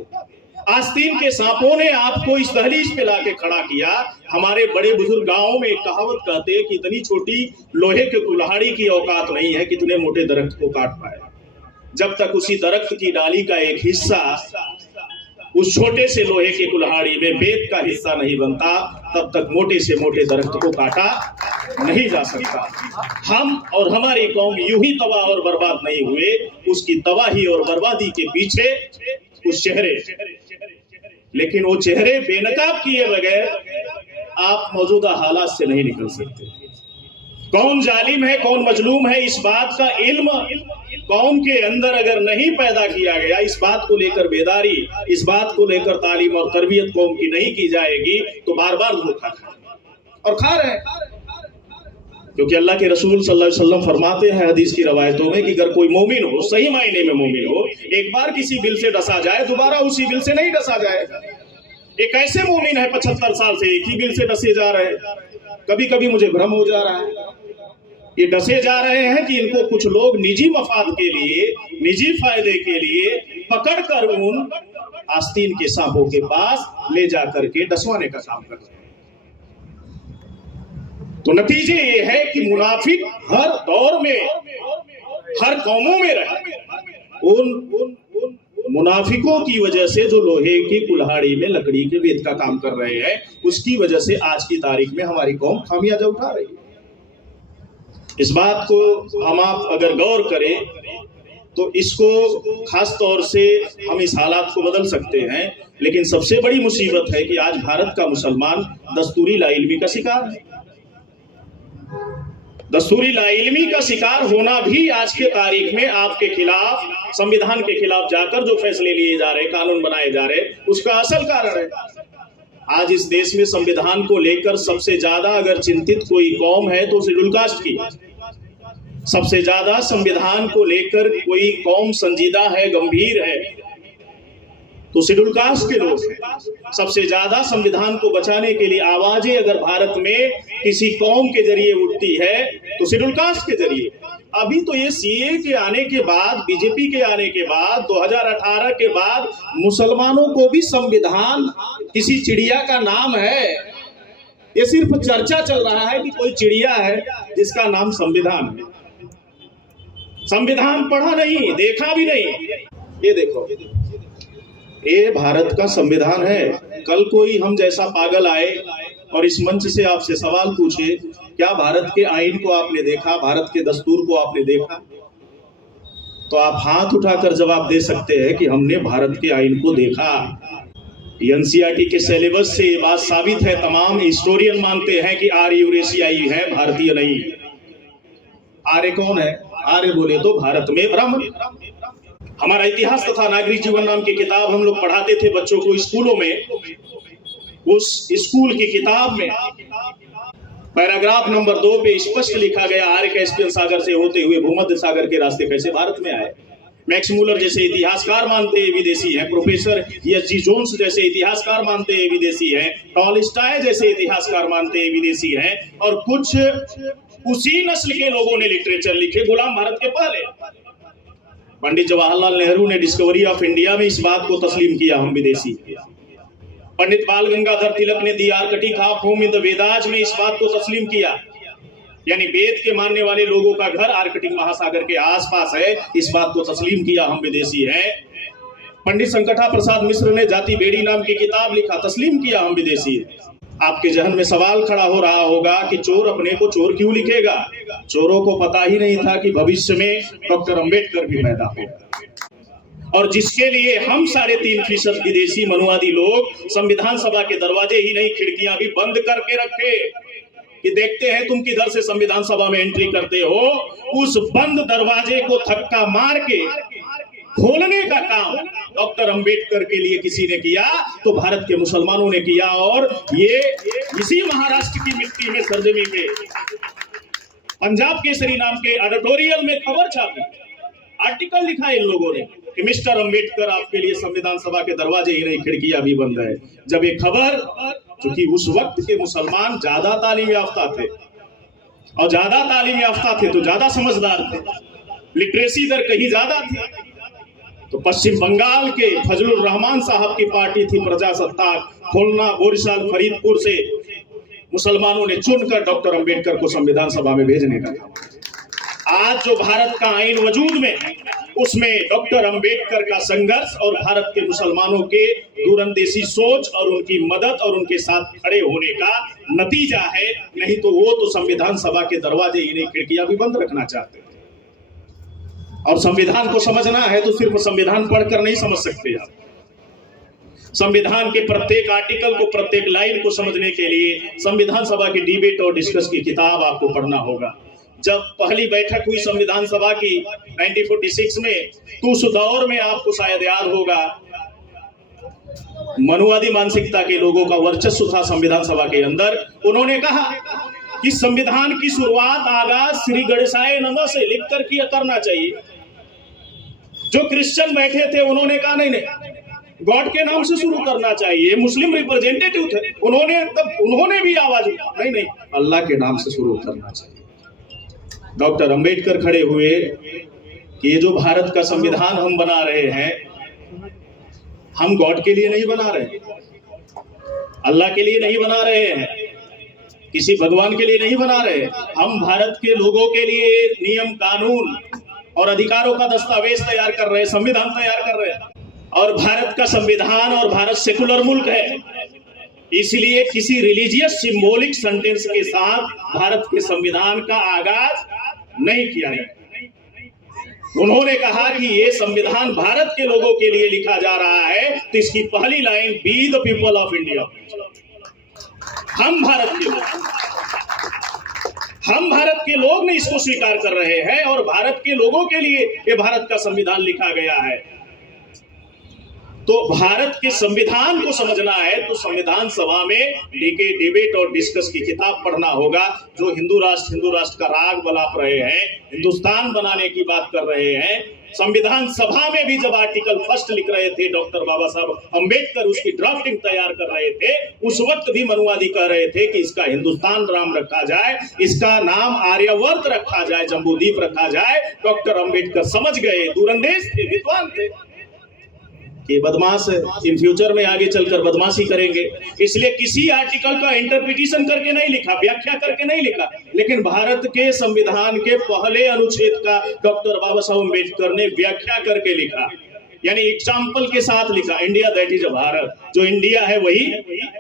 आस्तीन के सांपों ने आपको इस दहलीज पे लाके खड़ा किया। हमारे बड़े बुजुर्ग गांवों में एक कहावत कहते हैं कि इतनी छोटी लोहे के कुल्हाड़ी की औकात नहीं है कितने मोटे दरख्त को काट पाए। जब तक उसी दरख्त की डाली का एक हिस्सा उस छोटे से लोहे के कुल्हाड़ी में बेत का हिस्सा नहीं बनता, तब तक मोटे से मोटे दरख्त को काटा नहीं जा सकता। हम और हमारी कौम यूं ही तबाह और बर्बाद नहीं हुए, उसकी तबाही और बर्बादी के पीछे कुछ चेहरे, लेकिन वो चेहरे बेनकाब किए बगैर आप मौजूदा हालात से नहीं निकल सकते। कौन जालिम है, कौन मजलूम है, इस बात का इल्म कौम के अंदर अगर नहीं पैदा किया गया, इस बात को लेकर बेदारी, इस बात को लेकर तालीम और तरबियत कौम की नहीं की जाएगी तो बार बार धोखा खाए और खा रहे हैं। क्योंकि अल्लाह के रसूल सल्लल्लाहु अलैहि वसल्लम फरमाते हैं हदीस की रवायतों में कि अगर कोई मोमिन हो, सही मायने में मोमिन हो, एक बार किसी बिल से डसा जाए दोबारा उसी बिल से नहीं डसा जाएगा। एक ऐसे मोमिन है 75 साल से एक ही बिल से डसे जा रहे हैं। कभी कभी मुझे भ्रम हो जा रहा है, ये डसे जा रहे हैं कि इनको कुछ लोग निजी मफाद के लिए, निजी फायदे के लिए पकड़कर उन आस्तीन के सांपों के पास ले जा करके डसवाने का काम करते हैं। तो नतीजे ये है कि मुनाफिक हर दौर में, हर कौमों में रहे, उन मुनाफिकों की वजह से जो लोहे की कुल्हाड़ी में लकड़ी के बेत का काम कर रहे हैं, उसकी वजह से आज की तारीख में हमारी कौम खामियाजा उठा रही है। इस बात को हम आप अगर गौर करें तो इसको खास तौर से हम इस हालात को बदल सकते हैं। लेकिन सबसे बड़ी मुसीबत है कि आज भारत का मुसलमान दस्तूरी लाइल्मी का शिकार है। दस्तूरी लाइल्मी का शिकार होना भी आज के तारीख में आपके खिलाफ, संविधान के खिलाफ जाकर जो फैसले लिए जा रहे, कानून बनाए जा रहे, उसका असल कारण है। आज इस देश में संविधान को लेकर सबसे ज्यादा अगर चिंतित कोई कौम है तो शेड्यूल कास्ट की। सबसे ज्यादा संविधान को लेकर कोई कौम संजीदा है, गंभीर है, तो शेड्यूल कास्ट के लोग हैं। सबसे ज्यादा संविधान को बचाने के लिए आवाजें अगर भारत में किसी कौम के जरिए उठती है तो शेड्यूल कास्ट के जरिए। अभी तो ये सीए के आने के बाद, बीजेपी के आने के बाद, 2018 के बाद मुसलमानों को भी संविधान किसी चिड़िया का नाम है। ये सिर्फ चर्चा चल रहा है कि कोई चिड़िया है जिसका नाम संविधान है। संविधान पढ़ा नहीं, देखा भी नहीं। ये देखो, ये भारत का संविधान है। कल कोई हम जैसा पागल आए और इस मंच से आपसे सवाल पूछे, क्या भारत के आईन को आपने देखा, भारत के दस्तूर को आपने देखा, तो आप हाथ उठाकर जवाब दे सकते हैं कि हमने भारत के आईन को देखा। एनसीईआरटी के सिलेबस से ये बात साबित है। तमाम हिस्टोरियन मानते हैं कि आर्य यूरेशियाई है, भारतीय नहीं। आर्य कौन है? आर्य बोले तो भारत में ब्राह्मण। हमारा इतिहास तथा नागरिक जीवन नाम की किताब हम लोग पढ़ाते थे बच्चों को स्कूलों में। उस स्कूल की किताब में पैराग्राफ नंबर 2 पे स्पष्ट लिखा गया, आर्य कैस्पियन सागर से होते हुए भूमध्य सागर के रास्ते कैसे भारत में आए। मैक्स मूलर जैसे इतिहासकार मानते हैं विदेशी हैं, प्रोफेसर एस.जी. जोन्स जैसे इतिहासकार मानते हैं विदेशी हैं, टॉलस्टॉय जैसे इतिहासकार मानते हैं विदेशी हैं, और कुछ उसी नस्ल के लोगों ने लिटरेचर लिखे गुलाम भारत के पहले। पंडित जवाहरलाल नेहरू ने डिस्कवरी ऑफ इंडिया में इस बात को तस्लीम किया, हम विदेशी। पंडित बाल गंगाधर तिलक ने the Arctic of home in the Vedas में इस बात को तस्लीम किया, यानी वेद के मानने वाले लोगों का घर आर्कटिक महासागर के आसपास है, इस बात को तस्लीम किया, हम विदेशी हैं। पंडित संकटा प्रसाद मिश्र ने जाति बेड़ी नाम की किताब लिखा, तस्लीम किया, हम विदेशी हैं। आपके जहन में सवाल खड़ा हो रहा होगा कि चोर अपने को चोर क्यों लिखेगा? चोरों को पता ही नहीं था कि भविष्य में डॉक्टर अंबेडकर भी पैदा होगा, और जिसके लिए हम 3.5% विदेशी मनुवादी लोग संविधान सभा के दरवाजे ही नहीं खिड़कियां भी बंद करके रखे कि देखते हैं तुम किधर से संविधान सभा में एंट्री करते हो। उस बंद दरवाजे को धक्का मार के खोलने का काम डॉक्टर अंबेडकर के लिए किसी ने किया तो भारत के मुसलमानों ने किया। और ये इसी महाराष्ट्र की मिट्टी में सरजमी के पंजाब केसरी नाम के एडिटोरियल में खबर छापी, आर्टिकल लिखा इन लोगों ने कि मिस्टर अंबेडकर आपके लिए संविधान सभा के दरवाजे ही नहीं खिड़कियां भी बंद है। जब ये खबर, क्योंकि उस वक्त के मुसलमान ज्यादा तालीम याफ्ता थे, और ज्यादा तालीम याफ्ता थे तो ज्यादा समझदार थे, लिटरेसी दर कहीं ज्यादा थी, तो पश्चिम बंगाल के फजलुर रहमान साहब की पार्टी थी प्रजासत्ताक, खुलना, बोरीशाल, फरीदपुर से मुसलमानों ने चुनकर डॉक्टर अंबेडकर को संविधान सभा में भेजने का था। आज जो भारत का आईन वजूद में है उसमें डॉक्टर अंबेडकर का संघर्ष और भारत के मुसलमानों के दूरंदेशी सोच और उनकी मदद और उनके साथ खड़े होने का नतीजा है। नहीं तो वो तो संविधान सभा के दरवाजे ही नहीं खिड़कियां भी बंद रखना चाहते थे। और संविधान को समझना है तो सिर्फ संविधान पढ़कर नहीं समझ सकते आप। संविधान के प्रत्येक आर्टिकल को, प्रत्येक लाइन को समझने के लिए संविधान सभा की डिबेट और डिस्कस की किताब आपको पढ़ना होगा। जब पहली बैठक हुई संविधान सभा की 1946 में, तो उस दौर में आपको शायद याद होगा मनुवादी मानसिकता के लोगों का वर्चस्व था संविधान सभा के अंदर। उन्होंने कहा कि संविधान की शुरुआत आगाज श्री गणेशाय नमः से लिखकर किया करना चाहिए। जो क्रिश्चियन बैठे थे उन्होंने कहा नहीं, गॉड के नाम से शुरू करना चाहिए। मुस्लिम रिप्रेजेंटेटिव थे, उन्होंने भी आवाज नहीं, अल्लाह के नाम से शुरू करना चाहिए। डॉक्टर अंबेडकर खड़े हुए कि ये जो भारत का संविधान हम बना रहे हैं, हम गॉड के लिए नहीं बना रहे, अल्लाह के लिए नहीं बना रहे हैं, किसी भगवान के लिए नहीं बना रहे, हम भारत के लोगों के लिए नियम, कानून और अधिकारों का दस्तावेज तैयार कर रहे हैं, संविधान तैयार कर रहे हैं। और भारत का संविधान और भारत सेकुलर मुल्क है, इसलिए किसी रिलीजियस सिंबॉलिक सेंटेंस के साथ भारत के संविधान का आगाज नहीं किया जाए। उन्होंने कहा कि ये संविधान भारत के लोगों के लिए लिखा जा रहा है, तो इसकी पहली line be the people of India, हम भारत के लोग, हम भारत के लोग ने इसको स्वीकार कर रहे हैं और भारत के लोगों के लिए ये भारत का संविधान लिखा गया है। तो भारत के संविधान को समझना है तो संविधान सभा में डिबेट और डिस्कस की किताब पढ़ना होगा। जो हिंदू राष्ट्र का राग बलाप रहे हैं, हिंदुस्तान बनाने की बात कर रहे हैं, संविधान सभा में भी जब आर्टिकल फर्स्ट लिख रहे थे डॉक्टर बाबा साहब अंबेडकर, उसकी ड्राफ्टिंग तैयार कर रहे थे, उस वक्त भी मनुवादी कह रहे थे कि इसका हिंदुस्तान राम रखा जाए, इसका नाम आर्यवर्त रखा जाए, जम्बूद्वीप रखा जाए। डॉक्टर अंबेडकर समझ गए, दूरंदेश थे, विद्वान थे, ये बदमाश इन फ्यूचर में आगे चलकर बदमाशी करेंगे, इसलिए किसी आर्टिकल का इंटरप्रिटेशन करके नहीं लिखा, व्याख्या करके नहीं लिखा, लेकिन भारत के संविधान के पहले अनुच्छेद का डॉक्टर बाबा साहब अम्बेडकर ने व्याख्या करके लिखा, यानी एग्जाम्पल के साथ लिखा, India that is a Bharat, जो इंडिया है वही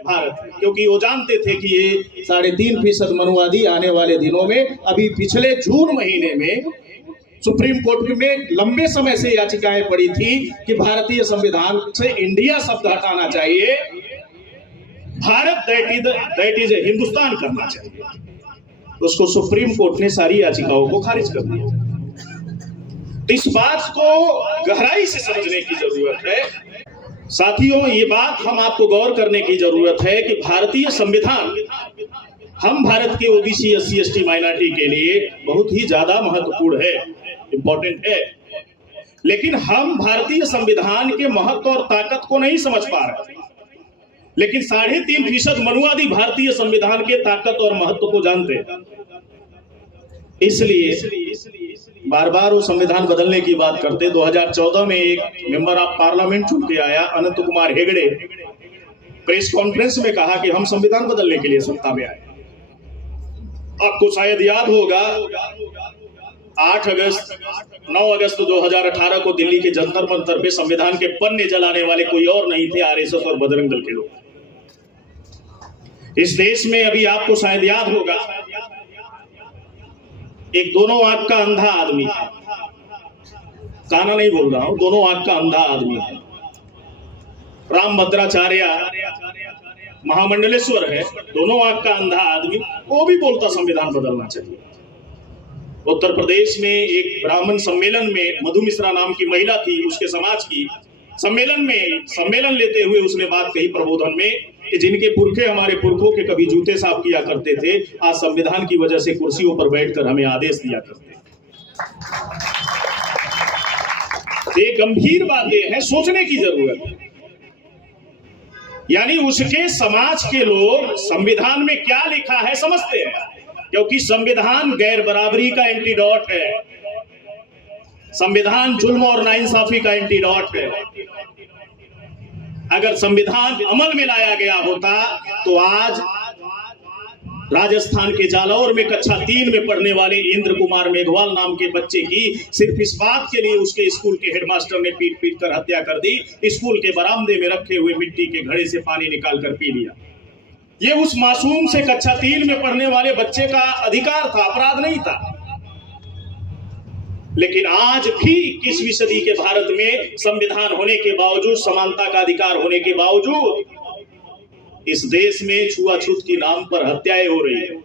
भारत, क्योंकि वो जानते थे कि ये 3.5% मनुवादी आने वाले दिनों में, अभी पिछले जून महीने में सुप्रीम कोर्ट में लंबे समय से याचिकाएं पड़ी थी कि भारतीय संविधान से इंडिया शब्द हटाना चाहिए, भारत दैट इज हिंदुस्तान करना चाहिए। उसको सुप्रीम कोर्ट ने सारी याचिकाओं को खारिज कर दिया। इस बात को गहराई से समझने की जरूरत है साथियों। ये बात हम आपको गौर करने की जरूरत है कि भारतीय संविधान हम भारत के ओबीसी SC ST माइनॉरिटी के लिए बहुत ही ज्यादा महत्वपूर्ण है, इंपॉर्टेंट है, लेकिन हम भारतीय संविधान के महत्व और ताकत को नहीं समझ पा रहे। लेकिन 3.5% मनुवादी भारतीय संविधान के ताकत और महत्व को जानते हैं, इसलिए बार बार वो संविधान बदलने की बात करते। 2014 में एक मेंबर ऑफ पार्लियामेंट चुन के आया अनंत कुमार हेगड़े, प्रेस कॉन्फ्रेंस में कहा कि हम संविधान बदलने के लिए सत्ता में आए। आपको शायद याद होगा 9 अगस्त 2018 को दिल्ली के जंतर मंतर पे संविधान के पन्ने जलाने वाले कोई और नहीं थे, RSS और बजरंग दल के लोग। इस देश में अभी आपको शायद याद होगा एक दोनों आंख का अंधा आदमी है, काना नहीं बोल रहा हूं, दोनों आंख का अंधा आदमी है, राम भद्राचार्य महामंडलेश्वर है, दोनों आंख का अंधा आदमी, वो भी बोलता संविधान बदलना चाहिए। उत्तर प्रदेश में एक ब्राह्मण सम्मेलन में मधु मिश्रा नाम की महिला थी, उसके समाज की, सम्मेलन लेते हुए उसने बात कही प्रबोधन में कि जिनके पुरखे हमारे पुरखों के कभी जूते साफ किया करते थे, आज संविधान की वजह से कुर्सियों पर बैठकर हमें आदेश दिया करते। ये गंभीर बातें हैं, सोचने की जरूरत है। यानी उसके समाज के लोग संविधान में क्या लिखा है समझते हैं, क्योंकि संविधान गैर बराबरी का एंटीडोट है, संविधान जुल्म और नाइंसाफी का एंटीडोट है। अगर संविधान अमल में लाया गया होता तो आज राजस्थान के जालौर में कक्षा 3 में पढ़ने वाले इंद्र कुमार मेघवाल नाम के बच्चे की सिर्फ इस बात के लिए उसके स्कूल के हेडमास्टर ने पीट कर हत्या कर दी, स्कूल के बरामदे में रखे हुए मिट्टी के घड़े से पानी निकाल कर पी लिया। ये उस मासूम से कक्षा 3 में पढ़ने वाले बच्चे का अधिकार था, अपराध नहीं था। लेकिन आज भी 21वीं सदी के भारत में संविधान होने के बावजूद, समानता का अधिकार होने के बावजूद इस देश में छुआछूत के नाम पर हत्याएं हो रही है।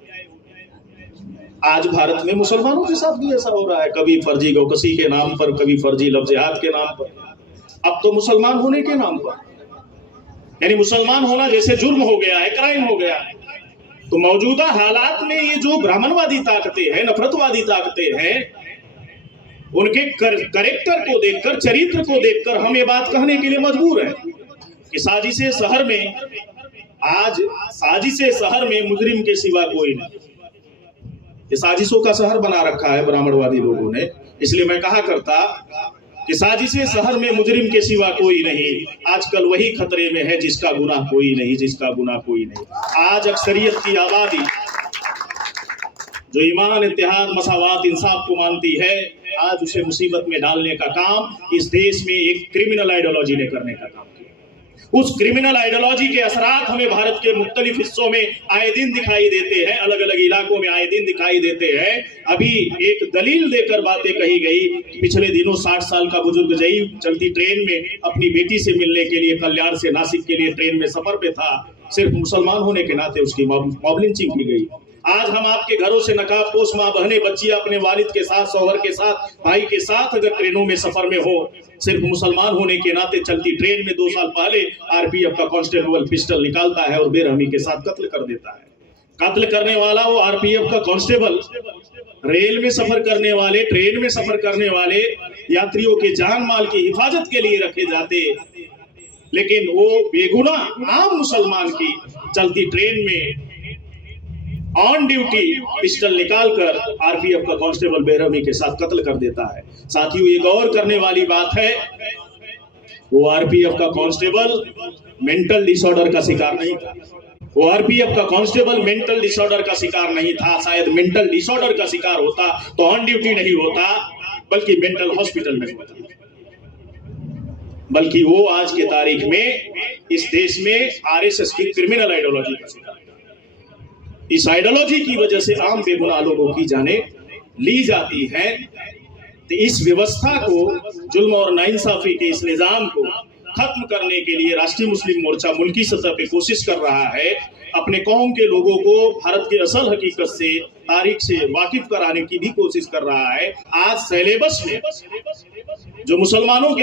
आज भारत में मुसलमानों के साथ भी ऐसा हो रहा है, कभी फर्जी गौकसी के नाम पर, कभी फर्जी लव जिहाद के नाम पर, अब तो मुसलमान होने के नाम पर, यानी मुसलमान होना जैसे जुर्म हो गया है, क्राइम हो गया है। तो मौजूदा हालात में ये जो ब्राह्मणवादी ताकतें हैं, नफरतवादी ताकतें हैं, उनके करेक्टर को देखकर, चरित्र को देखकर हम ये बात कहने के लिए मजबूर हैं कि साजिशे शहर में, आज साजिशे शहर में मुजरिम के सिवा कोई नहीं। ये साजिशों का शहर बना रखा है ब्राह्मणवादी लोगों ने। इसलिए मैं कहा करता कि साजिशे शहर में मुजरिम के सिवा कोई नहीं। आजकल वही खतरे में है जिसका गुनाह कोई नहीं, जिसका गुनाह कोई नहीं। आज अक्सरियत की आबादी जो ईमान, इत्तेहाद, मसावात, इंसाफ को मानती है, आज उसे मुसीबत में डालने का काम इस देश में एक क्रिमिनल आइडियोलॉजी ने करने का काम किया। उस क्रिमिनल आइडियोलॉजी के असरात हमें भारत के मुख्तलिफ हिस्सों में आए दिन दिखाई देते हैं, अलग अलग इलाकों में आए दिन दिखाई देते हैं। अभी एक दलील देकर बातें कही गई, पिछले दिनों 60 साल का बुजुर्ग जई चलती ट्रेन में अपनी बेटी से मिलने के लिए कल्याण से नासिक के लिए ट्रेन में सफर पे था, सिर्फ मुसलमान होने के नाते उसकी मॉब लिंचिंग की गई। आज हम आपके घरों से नकाबपोश माँ बहनें बच्चियां अपने वालिद के साथ, शौहर के साथ, भाई के साथ अगर ट्रेनों में सफर में हो, सिर्फ मुसलमान होने के नाते चलती ट्रेन में 2 साल पहले आरपीएफ का कांस्टेबल पिस्टल निकालता है और बेरहमी के साथ कत्ल कर देता है। कत्ल करने वाला वो आरपीएफ का कांस्टेबल, रेल में सफर करने वाले, ट्रेन में सफर करने वाले यात्रियों के जान माल की हिफाजत के लिए रखे जाते, लेकिन वो बेगुनाह आम मुसलमान की चलती ट्रेन में ऑन ड्यूटी पिस्टल निकालकर आरपीएफ का कांस्टेबल बेरहमी के साथ कत्ल कर देता है। साथियों, एक और करने वाली बात है, वो आरपीएफ का कांस्टेबल मेंटल डिसऑर्डर का शिकार नहीं था। वो आरपीएफ का कांस्टेबल मेंटल डिसऑर्डर का शिकार नहीं था। शायद मेंटल डिसऑर्डर का शिकार होता तो ऑन ड्यूटी नहीं होता, बल्कि मेंटल हॉस्पिटल में होता। बल्कि वो आज के तारीख में इस देश में आरएसएस की क्रिमिनल आइडियोलॉजी का शिकार। इस आइडियोलॉजी की वजह से आम बेगुनाह लोगों की जानें ली जाती है। तो इस व्यवस्था को, जुल्म और नाइंसाफी के इस निजाम को खत्म करने के लिए राष्ट्रीय मुस्लिम मोर्चा मुल्की सतह पे कोशिश कर रहा है। अपने कौम के लोगों को भारत की असल हकीकत से, तारीख से वाकिफ कराने की भी कोशिश कर रहा है। आज सिलेबस में जो मुसलमानों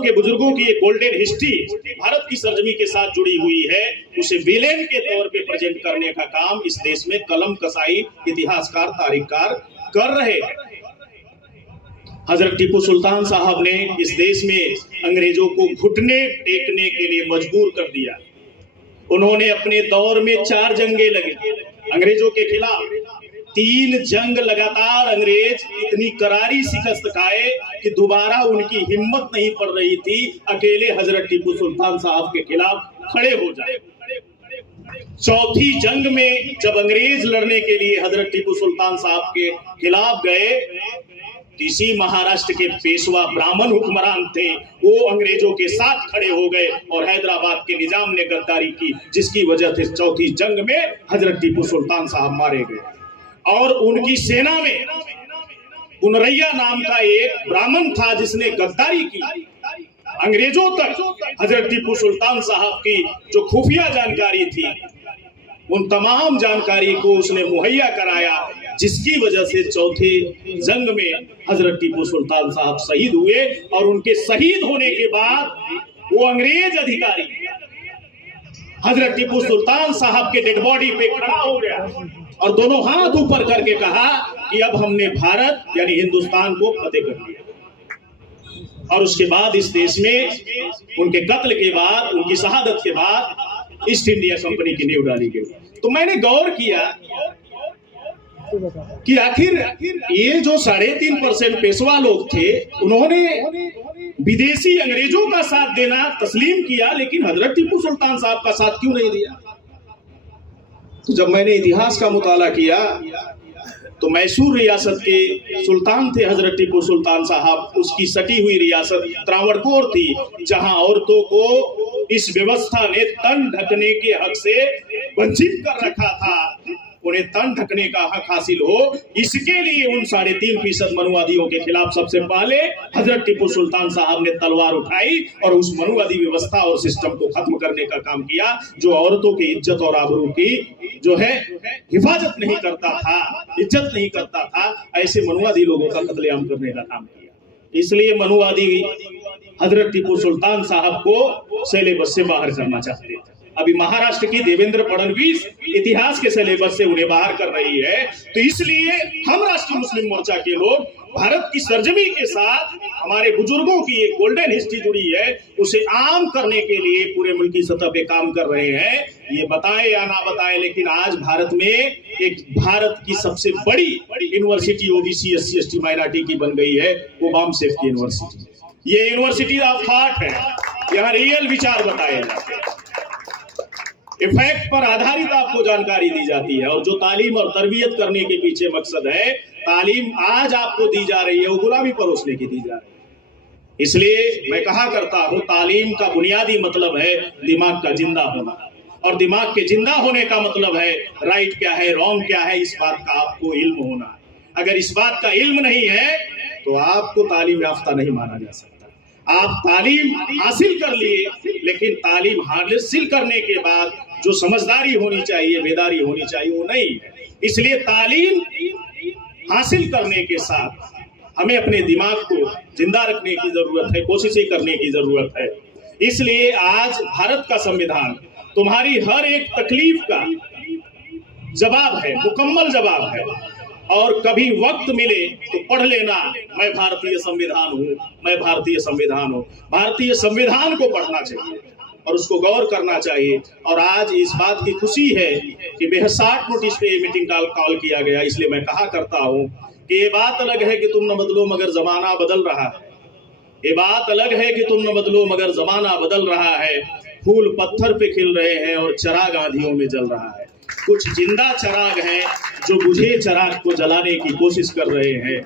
के बुजुर्गों की एक गोल्डन हिस्ट्री भारत की सरजमी के साथ जुड़ी हुई है, उसे विलेन के तौर पे प्रेजेंट करने का काम इस देश में कलम कसाई इतिहासकार, तारीखकार कर रहे हैं। हजरत टीपू सुल्तान साहब ने इस देश में अंग्रेजों को घुटने टेकने के लिए मजबूर कर दिया। उन्होंने अपने दौर में 4 जंगें लगी अंग्रेजों के खिलाफ। 3 जंग लगातार अंग्रेज इतनी करारी शिकस्त खाए कि दोबारा उनकी हिम्मत नहीं पड़ रही थी अकेले हजरत टीपू सुल्तान साहब के खिलाफ खड़े हो जाए। 4थी जंग में जब अंग्रेज लड़ने के लिए हजरत टीपू सुल्तान साहब के खिलाफ गए, इसी महाराष्ट्र के पेशवा ब्राह्मण हुक्मरान थे, वो अंग्रेजों के साथ खड़े हो गए और हैदराबाद के निजाम ने गद्दारी की, जिसकी वजह से 4थी जंग में हजरत टीपू सुल्तान साहब मारे गए। और उनकी सेना में गुनरैया नाम का एक ब्राह्मण था जिसने गद्दारी की। अंग्रेजों तक हजरत टीपू सुल्तान साहब की जो खुफिया जानकारी थी, उन तमाम जानकारी को उसने मुहैया कराया, जिसकी वजह से 4थे जंग में हजरत टीपू सुल्तान साहब शहीद हुए। और उनके शहीद होने के बाद वो अंग्रेज अधिकारी हजरत टीपू सुल्तान साहब के डेड बॉडी पे खड़ा हो गया और दोनों हाथ ऊपर करके कहा कि अब हमने भारत यानी हिंदुस्तान को फतेह कर लिया। और उसके बाद इस देश में उनके कत्ल के बाद, उनकी शहादत के बाद ईस्ट इंडिया कंपनी की नींव डाली गई। तो मैंने गौर किया कि आखिर ये जो 3.5% पेशवा लोग थे, उन्होंने विदेशी अंग्रेजों का साथ देना तस्लीम किया, लेकिन हजरत टीपू सुल्तान साहब का साथ क्यों नहीं दिया? तो जब मैंने इतिहास का मुताला किया तो मैसूर रियासत के सुल्तान थे हजरत टीपू सुल्तान साहब। उसकी सटी हुई रियासत त्रावणकोर थी, जहां औरतों को इस व्यवस्था ने तन ढकने के हक से वंचित कर रखा था। उन्हें तन ढकने का हक हासिल हो, इसके लिए उन 3.5% मनुवादियों के खिलाफ सबसे पहले हजरत टीपू सुल्तान साहब ने तलवार उठाई और उस मनुवादी व्यवस्था और सिस्टम को खत्म करने का काम किया, जो औरतों की इज्जत और आबरू की जो है हिफाजत नहीं करता था, इज्जत नहीं करता था। ऐसे मनुवादी लोगों का कत्लेआम करने का काम किया। इसलिए मनुवादी हजरत टीपू सुल्तान साहब को सिलेबस से बाहर करना चाहते थे। अभी महाराष्ट्र की देवेंद्र फडणवीस इतिहास के सिलेबस से उन्हें बाहर कर रही है। तो इसलिए हम राष्ट्रीय मुस्लिम मोर्चा के लोग भारत की सरजमी के साथ हमारे बुजुर्गों की एक गोल्डन हिस्ट्री जुड़ी है, उसे आम करने के लिए पूरे मुल्क की सतह पे काम कर रहे हैं। ये बताए या ना बताए, लेकिन आज भारत में एक भारत की सबसे बड़ी university OBC SC ST minority की बन गई है, वो बामसेफ की यूनिवर्सिटी। ये यूनिवर्सिटी ऑफ थॉट है, यहाँ रियल विचार बताए जाते हैं, इफेक्ट पर आधारित आपको जानकारी दी जाती है। और जो तालीम और तरबियत करने के पीछे मकसद है, तालीम आज आपको दी जा रही है वो गुलामी परोसने की दी जा रही है। इसलिए मैं कहा करता हूं तालीम का बुनियादी मतलब है दिमाग का जिंदा होना, और दिमाग के जिंदा होने का मतलब है राइट क्या है रॉन्ग क्या है इस बात का आपको इल्म होना है। अगर इस बात का इल्म नहीं है तो आपको तालीम याफ्ता नहीं माना जा सकता। आप तालीम हासिल कर लिए, लेकिन तालीम हासिल करने के बाद जो समझदारी होनी चाहिए, बेदारी होनी चाहिए, वो नहीं है। इसलिए तालीम हासिल करने के साथ हमें अपने दिमाग को जिंदा रखने की जरूरत है, कोशिशें करने की जरूरत है। इसलिए आज भारत का संविधान तुम्हारी हर एक तकलीफ का जवाब है, मुकम्मल जवाब है। और कभी वक्त मिले तो पढ़ लेना, मैं भारतीय संविधान हूँ, मैं भारतीय संविधान हूँ। भारतीय संविधान को पढ़ना चाहिए और उसको गौर करना चाहिए। और आज इस बात की खुशी है कि बेहसाट नोटिस पे ये मीटिंग कॉल किया गया। इसलिए मैं कहा करता हूँ कि ये बात अलग है कि तुम न बदलो मगर जमाना बदल रहा है। ये बात अलग है कि तुम न बदलो मगर जमाना बदल रहा है। फूल पत्थर पे खिल रहे हैं और चिराग आंधियों में जल रहा है। कुछ जिंदा चिराग हैं जो बुझे चिराग को जलाने की कोशिश कर रहे हैं।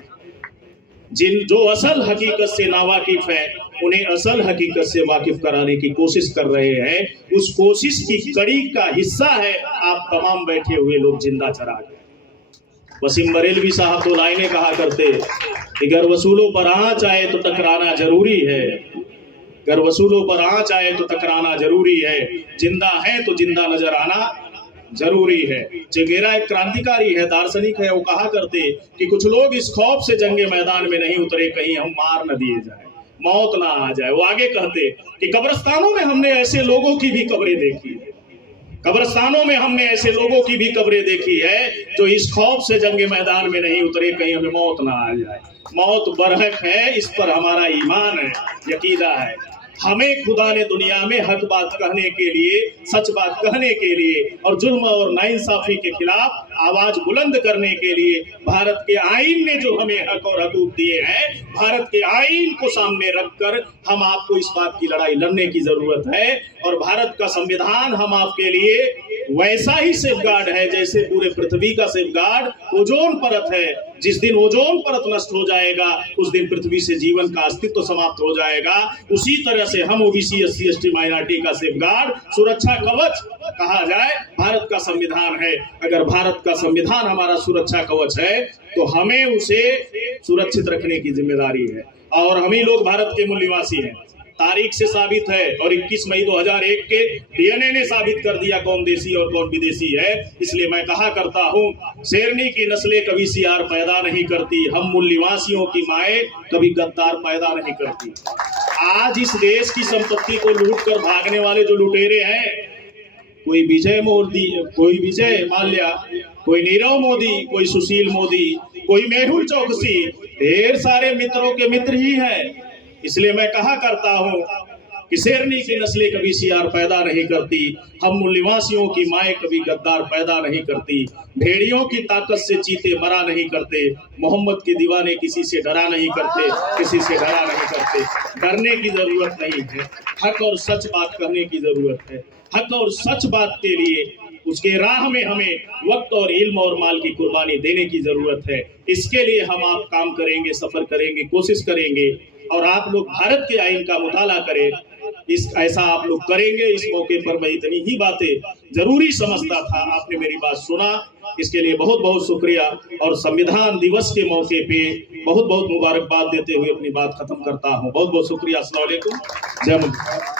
जो असल हकीकत से नावाकिफ है उन्हें असल हकीकत से वाकिफ कराने की कोशिश कर रहे हैं। उस कोशिश की कड़ी का हिस्सा है आप तमाम बैठे हुए लोग जिंदा चिराग। वसीम बरेलवी साहब तो लाइनें कहा करते कि गर वसूलों पर आँच आए तो टकराना जरूरी है, गर वसूलों पर आँच आए तो टकराना जरूरी है, जिंदा है तो जिंदा नजर आना जरूरी है। चंगेरा एक क्रांतिकारी है, दार्शनिक है। वो कहा करते कि कुछ लोग इस खौफ से जंगे मैदान में नहीं उतरे कहीं हम मार न दिए जाए, मौत ना आ जाए। वो आगे कहते कि कब्रिस्तानों में हमने ऐसे लोगों की भी कब्रें देखी है, कब्रिस्तानों में हमने ऐसे लोगों की भी कब्रें देखी है जो इस खौफ से जंगे मैदान में नहीं उतरे कहीं हमें मौत ना आ जाए। मौत बरहक है, इस पर हमारा ईमान है, यकीदा है। हमें खुदा ने दुनिया में हक बात कहने के लिए, सच बात कहने के लिए और जुल्म और नाइंसाफी के खिलाफ आवाज बुलंद करने के लिए भारत के आईन ने जो हमें हक और हकूक दिए हैं, भारत के आईन को सामने रखकर हम आपको इस बात की लड़ाई लड़ने की जरूरत है। और भारत का संविधान हम आपके लिए वैसा ही सेफगार्ड है जैसे पूरे पृथ्वी का सेफगार्ड ओजोन परत है। जिस दिन ओजोन परत नष्ट हो जाएगा उस दिन पृथ्वी से जीवन का अस्तित्व समाप्त हो जाएगा। उसी तरह से हम ओबीसी एससी एसटी माइनॉरिटी का सेफगार्ड, सुरक्षा कवच कहा जाए, भारत का संविधान है। अगर भारत का संविधान हमारा सुरक्षा कवच है तो हमें उसे सुरक्षित रखने की जिम्मेदारी है। और हम ही लोग भारत के मूल निवासी हैं, तारीख से साबित है। और 21 मई 2001 के डीएनए ने साबित कर दिया कौन देसी और कौन विदेशी है। इसलिए मैं कहा करता हूँ शेरनी की नस्लें कभी सियार पैदा नहीं करती, हम मूल निवासियों की माएँ कभी गद्दार पैदा नहीं करती। आज इस देश की संपत्ति को लूट कर भागने वाले जो लुटेरे हैं, कोई विजय मोदी, कोई विजय माल्या, कोई नीरव मोदी, कोई सुशील मोदी, कोई मेहुल चौकसी, ढेर सारे मित्रों के मित्र ही हैं। इसलिए मैं कहा करता हूं कि शेरनी की नस्लें कभी सियार पैदा नहीं करती, हम मूल निवासियों की माएँ कभी गद्दार पैदा नहीं करती, भेड़ियों की ताकत से चीते मरा नहीं करते, मोहम्मद के दीवाने किसी से डरा नहीं करते, किसी से डरा नहीं करते। डरने की जरूरत नहीं है, हक और सच बात कहने की जरूरत है। हक और सच बात के लिए उसके राह में हमें वक्त और इल्म और माल की कुर्बानी देने की जरूरत है। इसके लिए हम आप काम करेंगे, सफर करेंगे, कोशिश करेंगे। और आप लोग भारत के आईन का मुताला करें, ऐसा आप लोग करेंगे। इस मौके पर मैं इतनी ही बातें जरूरी समझता था, आपने मेरी बात सुना, इसके लिए बहुत बहुत शुक्रिया। और संविधान दिवस के मौके पे बहुत बहुत मुबारकबाद देते हुए अपनी बात खत्म करता हूँ। बहुत बहुत शुक्रिया। अस्सलाम वालेकुम, जय हिंद।